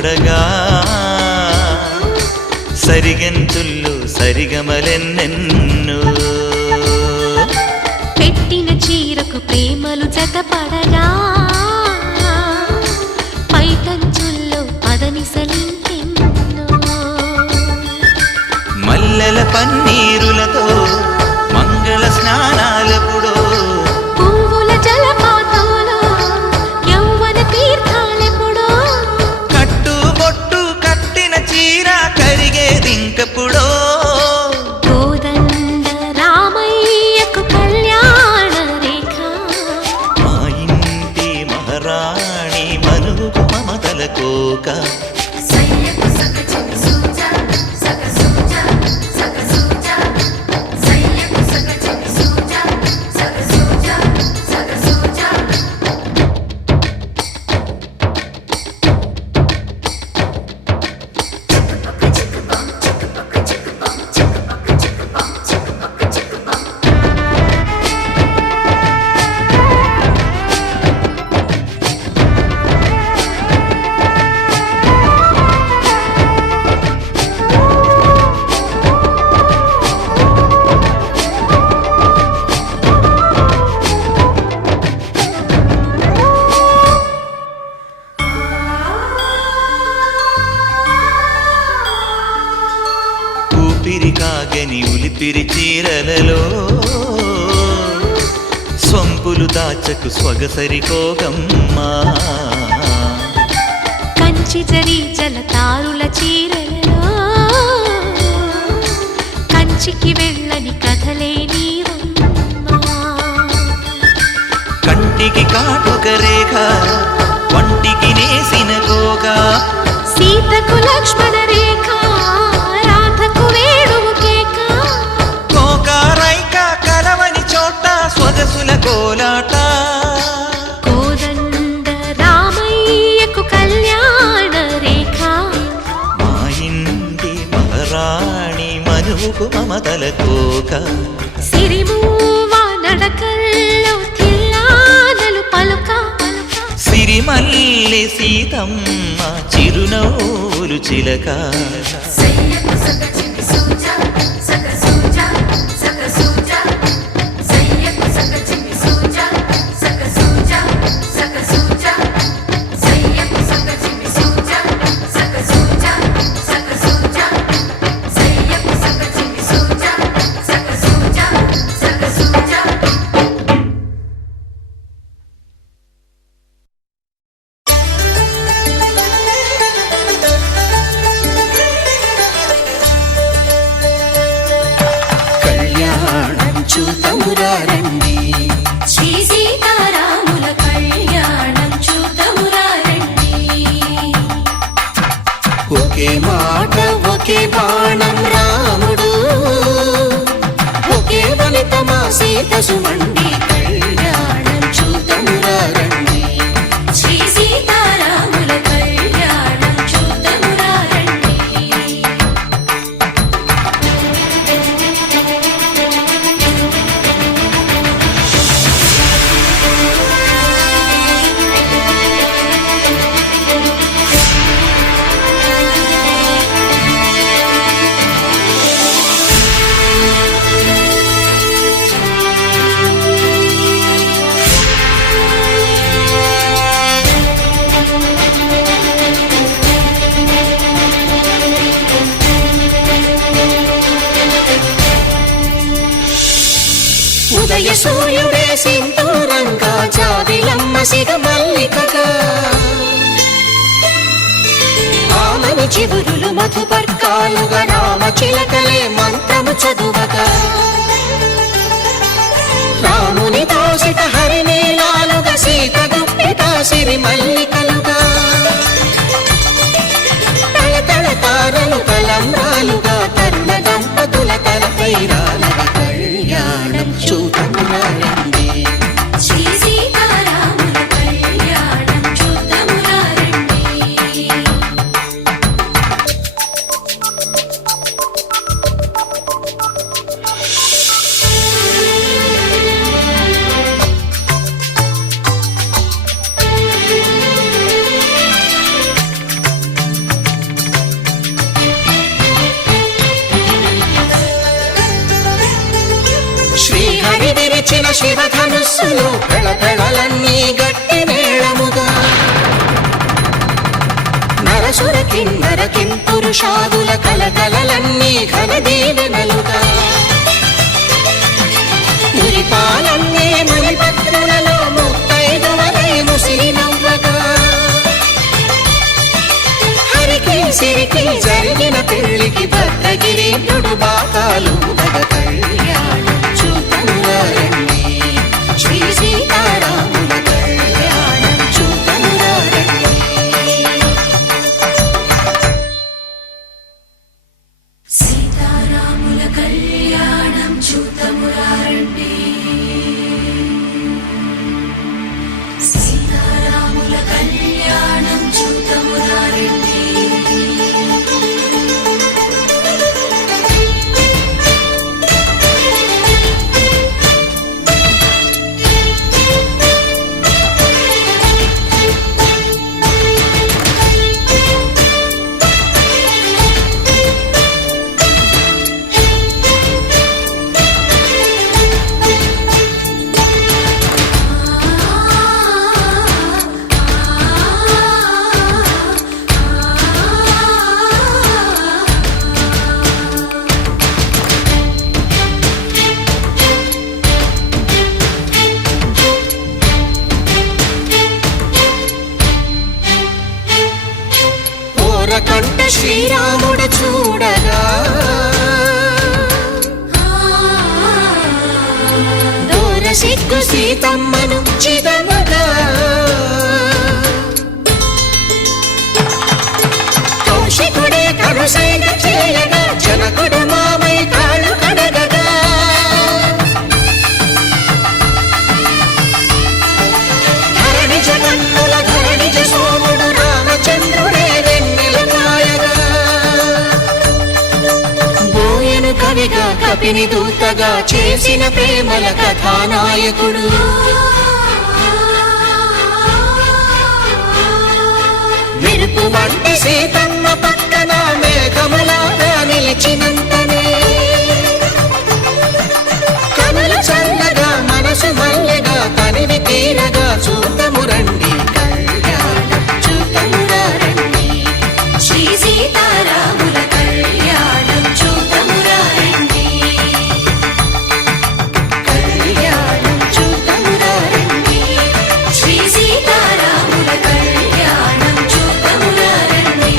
పడగా సరిగంతుల్లో సరిగమలెన్నెన్నో పెట్టిన చీరకు ప్రేమలు జతపడగా పైకంచుల్లో పదనిసలింకెన్నో మల్లెల పన్నీరులతో మంగళ స్నానాలెప్పుడో పువ్వుల జలపాతంలో యౌవన తీర్థాలెప్పుడో కట్టుబొట్టు కట్టిన చీర కరిగేదింకప్పుడో కోదండ రామయ్యకు కళ్యాణ రేఖ మా ఇంటి మహారాణి మనుకు మమతల కోక ఊపిరి కాగని ఉలిపిరి చీరలలో స్వంపులు దాచకు స్వగసరికోగమ్మా కంచి జరి జలతారుల చీరలలో కంచికి వెళ్ళని కథలే నీవమ్మా కంటికి కాటుక రేఖ వంటికి నేసిన కోగా సీతకు లక్ష్మణ రేఖ రాధకు వేణువు కేక కోకారైక కలవని చోట స్వగసుల కోలాట కోదండ రామయ్యకు కళ్యాణ రేఖ మా ఇంటి మహారాణి మనుకు మమతల కోక సిరిమూవ నడకల్లో తిల్లానలు పలుక సిరిమల్లె సీతమ్మ చిరునవ్వులు చిలక కళ్యాణం చూతమురారండి శ్రీ సీతారాముల కళ్యాణం చూతమురారండి ఒకే మాట ఒకే బాణం రాముడు ఒకే వనిత మా సీత సుమండి కళ్యాణం చూతమురారండి శ్రీ సీతారాముల కళ్యాణం చూతమురారండి ఉదయ సూర్యుడే సింధూరంగా జాబిలమ్మ సిగ మల్లికగా ఆమని చివురులు మధుపర్కాలుగా రామ చిలకలే మంత్రము చదువగా రాముని దోసిట హరినీలాలుగా సీత గుప్పిట సిరి మల్లికలుగా తల తల తారలు తలంబ్రాలుగా తరుణ దంపతుల తలపై రాలగా కళ్యాణం చూతమురారండి శ్రీ సీతారాముల కళ్యాణం చూతమురారండి శ్రీహరి విరిచిన శివధనుస్సులో పెళపెళలన్నీ గట్టి మేళముగా నరసుర కిన్నర కింపురుషాదుల కలకలలన్నీ ఘన దీవెనలుగా మురిపాలన్నీ మణిపత్రులలో ముత్తైదువలై ముసిరి నవ్వగా హరికి సిరికి జరిగిన పెళ్లికి భద్రగిరీంద్రుడు బాకాలు కళ్యాణం చూతమురారండి శ్రీ సీతారాముల కళ్యాణం చూతమురారండి సీతారాముల కళ్యాణం చూతమురారండి సీతారాముల కళ్యాణం చూతమురారండి కంట శ్రీరాముడు చూడగా దూర సిగ్గు సీతమ్మను చిదమగా కౌశికుడే కరుసైన చేయగా జనకుడు మామై కాళ్ళు కడగగా ధరణి జగన్నుల ధరణిజ సోముడు రామచంద్రుడే కవిగా కపిని దూతగా చేసిన ప్రేమల కథానాయకుడు మెరుపు వంటి సీతమ్మ పక్కన మేఘములాగా నిలిచినంతనే కనుల చల్లగా మనసు మల్లెగా తనివి తీరగా చూతమురండి కళ్యాణం చూతమురారండి శ్రీ సీతారాముల కళ్యాణం చూతమురారండి కళ్యాణం చూతమురారండి శ్రీ సీతారాముల కళ్యాణం చూతమురారండి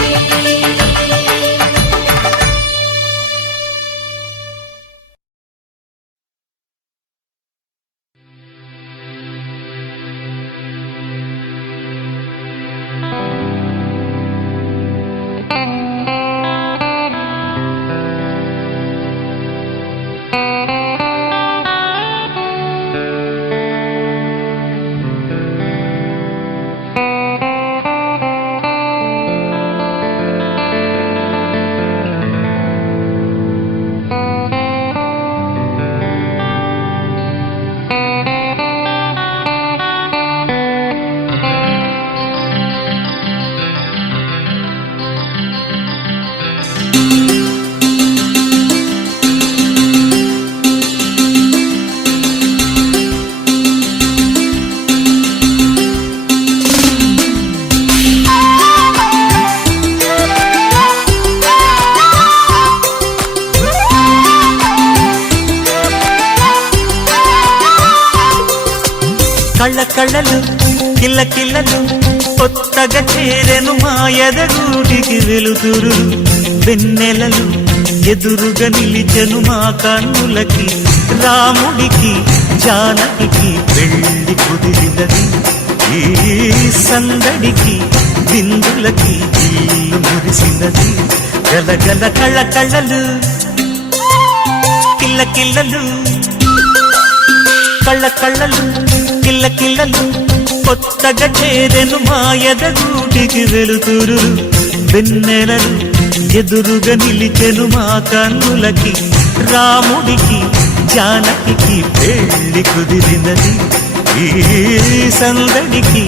కళ్ళ కళ్ళలు కిల్ల కిల్లలు కొత్తగా చేరెను మా ఎదగూటికి వెలుతురు వెన్నెలలు ఎదురుగా నిలిచెను మా కన్నులకి రాముడికి జానకి పెళ్లి కుదిరినది ఈ సందడికి బిందులకి ఇల్లు మురిసినది గలగల కళ్ళ కళ్ళలు కిల్ల కిల్లలు కళ్ళ కళ్ళలు కిల్ల కిల్లలు కొత్తగా చేరెను మా ఎదగూటికి వెలుతురు వెన్నెలలు ఎదురుగా నిలిచెను మా కన్నులకి రాముడికి జానకి పెళ్లి కుదిరినది ఈ సందడికి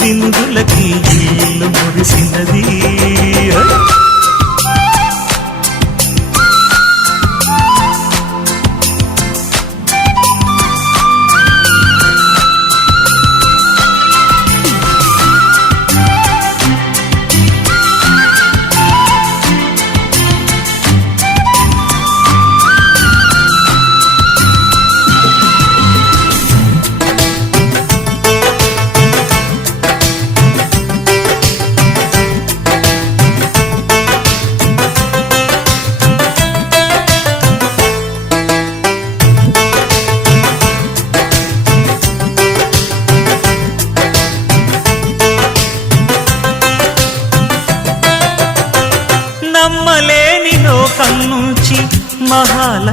బిందులకి ఇల్లు మురిసినది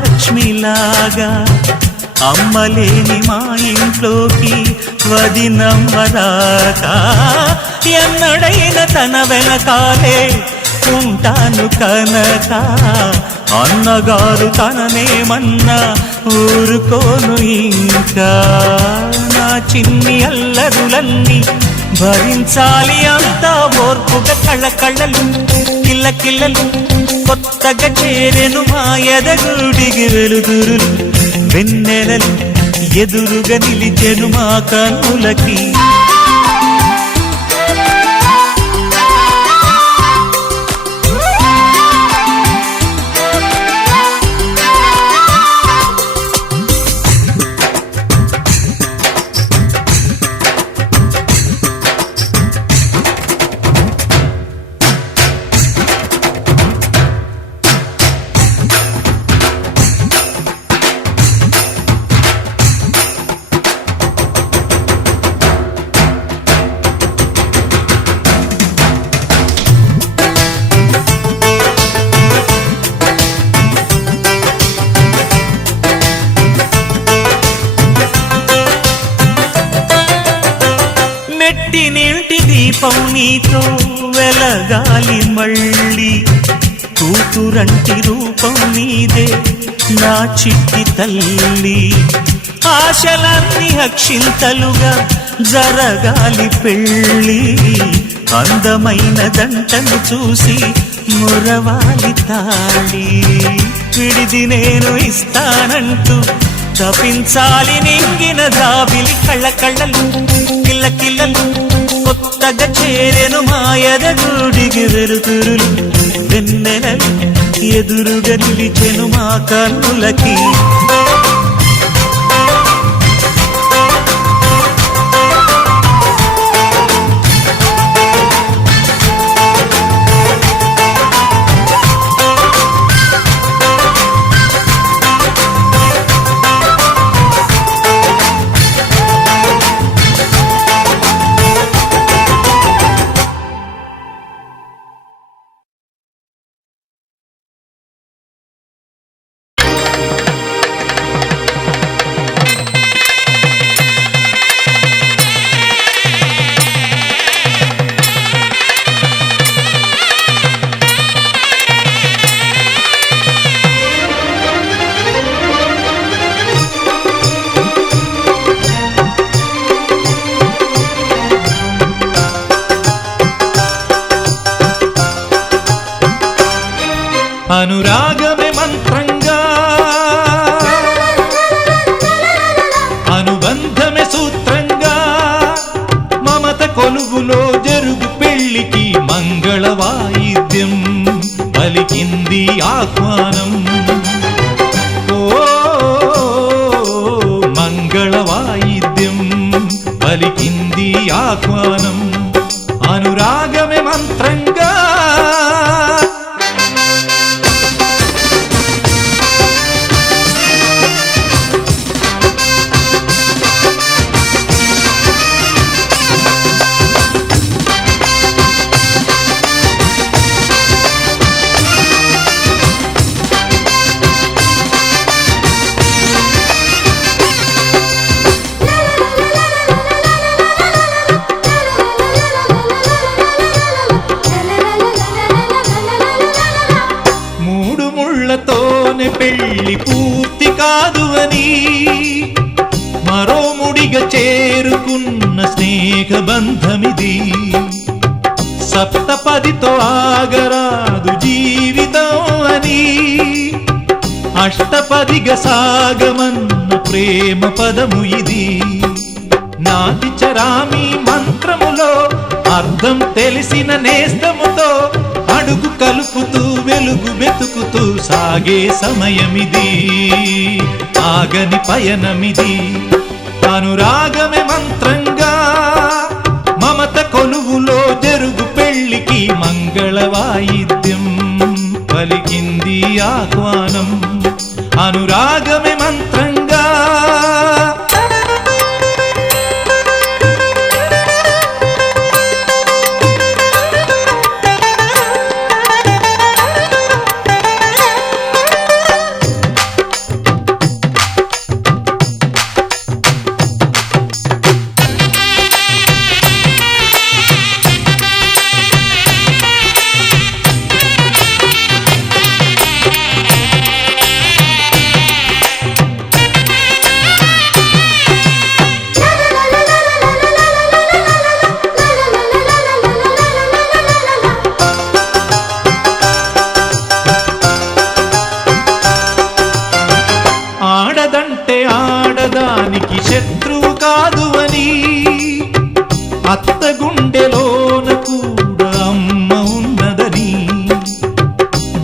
మహాలక్ష్మిలాగా అమ్మలేని మా ఇంట్లోకి వదినమ్మరాగా ఎన్నడైన తన వెనకాలే ఉంటాను కనుక అన్నగారు తననేమన్నా ఊరుకోను ఇంకా నా చిన్ని అల్లరులన్నీ భరించాలి అంతా ఓర్పుగా కళ్ళకళ్ళలు కిల్లకిల్లలు కొత్తగా చేరెను మా ఎదగుడికి వెలుగురులు వెన్నెలలు ఎదురుగా నిలిచెను మా కన్నులకి నెట్టినింటి దీపం నీతో వెలగాలి మళ్ళీ కూతురంటి రూపం నీదే నా చిట్టి తల్లి ఆశలన్నీ అక్షింతలుగా జరగాలి పెళ్ళి అందమైన దంటను చూసి మురవాలి తాళి విడిది నేను ఇస్తానంటూ తపించాలి నింగిన దాబిలి కళ్ళకళ్ళలు కిల్లకిల్లలు కొత్తగా చేరెను మాయదగుడికి వెలుతురులు వెన్నెలలు ఎదురుగా నిలిచెను మా కన్నులకి అనురాగమే మంత్రంగా అనుబంధమే సూత్రంగా మమత కొలువులో జరుగు పెళ్లికి మంగళ వాయిద్యం పలికింది ఆహ్వానం ఓ మంగళ వాయిద్యం పలికింది ఆహ్వానం అనురాగమే మంత్రంగా పెళ్లి పూర్తి కాదు అని మరో ముడిగా చేరుకున్న స్నేహ బంధమిది సప్తపదితో ఆగరాదు జీవితం అని అష్టపదిగా సాగమన్న ప్రేమ పదము ఇది నాటి చరామి మంత్రములో అర్థం తెలిసిన నేస్తముతో అడుగు కలుపుతూ వెలుగు వెతుకుతూ సాగే సమయమిది ఆగని పయనమిది అనురాగమే మంత్రంగా మమత కొలువులో జరుగు పెళ్లికి మంగళ వాయిద్యం పలికింది ఆహ్వానం అనురాగమే మంత్రంగా అంటే ఆడదానికి శత్రువు కాదు అని, అత్త గుండెలోన కూడా అమ్మ ఉన్నదని,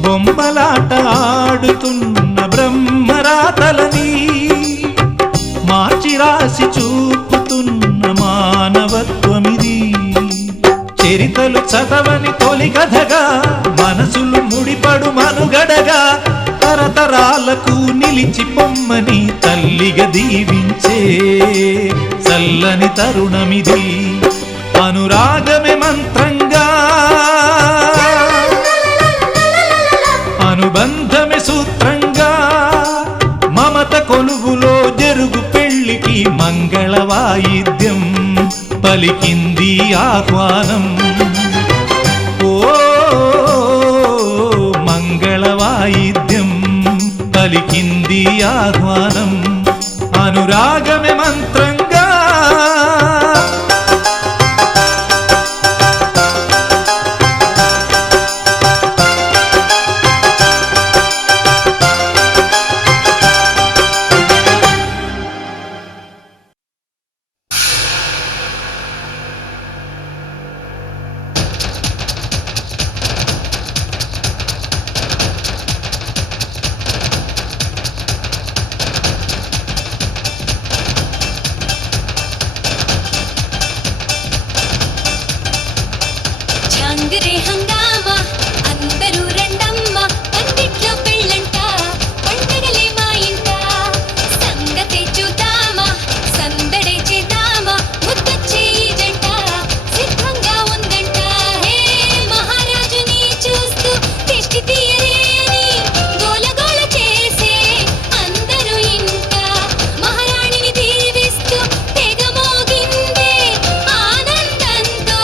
బొమ్మలాట ఆడుతున్న బ్రహ్మరాతలని మార్చి రాసి చూపుతున్న మానవత్వమిది. చరితలు చదవని తొలి కథగా, మనసులు ముడిపడు మనుగడగా, తరతరాలకు నిలిచి పొమ్మని తల్లిగా దీవించే చల్లని తరుణమిది. అనురాగమే మంత్రంగా, అనుబంధమే సూత్రంగా, మమత కొలువులో జరుగు పెళ్లికి మంగళ వాయిద్యం పలికింది ఆహ్వానం. ఓ మంగళ వాయిద్యం పలికింది ఆహ్వానం. అనురాగమే మంత్రంగా. చాందిరే హంగామా అందరూ రండమ్మా, పందిట్లో పెళ్ళంట పండగలే మా ఇంట. సంగతే చూద్దామా సందడే చేద్దామా, ముద్దొచ్చే ఈ జంట సిద్ధంగా ఉందంట. హే మహారాజుని చూస్తూ దిష్టి తీయరే అని గోలగోల చేసే అందరూ ఇంట. మహారాణిని దీవిస్తూ తెగ మోగిందే ఆనందంతో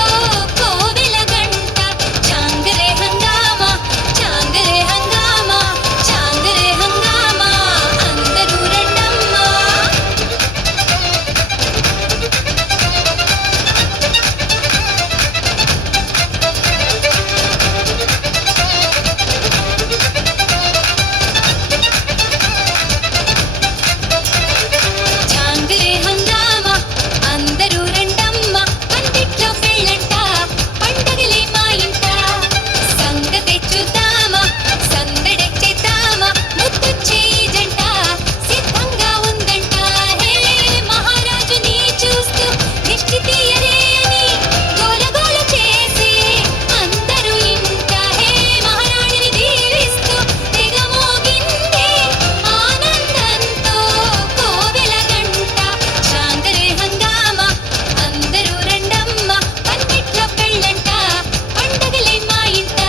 కోవెల గంట. చాంగరే హంగామా చాంగరే హంగామా చాంగరే హంగామా అందరూ రండమ్మా. చాంగరే హంగామా అందరూ రండమ్మా, పందిట్లో పెళ్ళంట పండగలే మా ఇంట. సంగతే చూద్దామా సందడే చేద్దామా, ముద్దొచ్చే ఈ జంట సిద్ధంగా ఉందంట. హే మహారాజుని చూస్తూ దిష్టి తీయరే అని గోలగోల చేసే అందరూ ఇంట. హే మహారాణిని దీవిస్తూ తెగ మోగిందే ఆనందంతో కోవెల గంట. చాంగరే హంగామా అందరూ రండమ్మా, పందిట్లో పెళ్ళంట పండగలే మా ఇంట.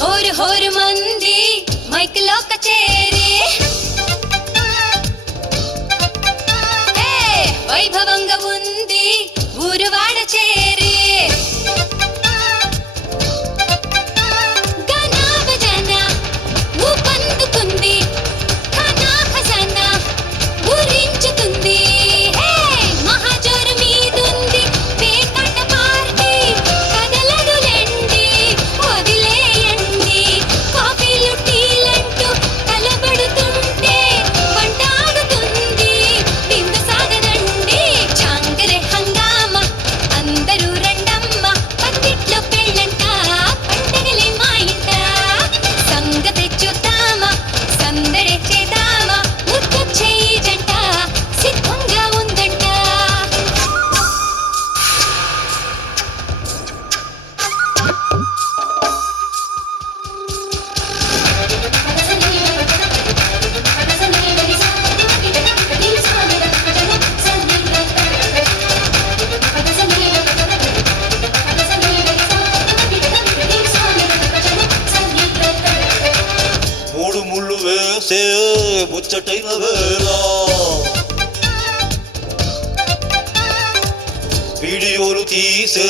హోరు హోరు మంది మైక్లో కచేరీ, హే వైభవంగా ఉంది ఊరువాడ చేరి. గానా బజానా ఊపందుకుంది, ఖానా ఖజానా ఊరించుతుంది. హే మహాజోరు మీదుంది పేకాట పార్టీ, కదలడులెండి వదిలేయండి. కాఫీలు టీలంటూ కలబడుతుంటే వంటాడుతుంది విందు సాగదండి. చాంగరే హంగామా అందరూ రండమ్మా, పందిట్లో పెళ్ళంట పండగలే మా ఇంట. సంగతే చూద్దామా సందడే చేద్దామా, ముద్దొచ్చే ఈ జంట సిద్ధంగా ఉందంట. మూడు ముళ్ళు వేసే ముచ్చటైన వేళ, వీడియోలు తీసే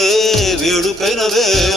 వేడుకైన వేళ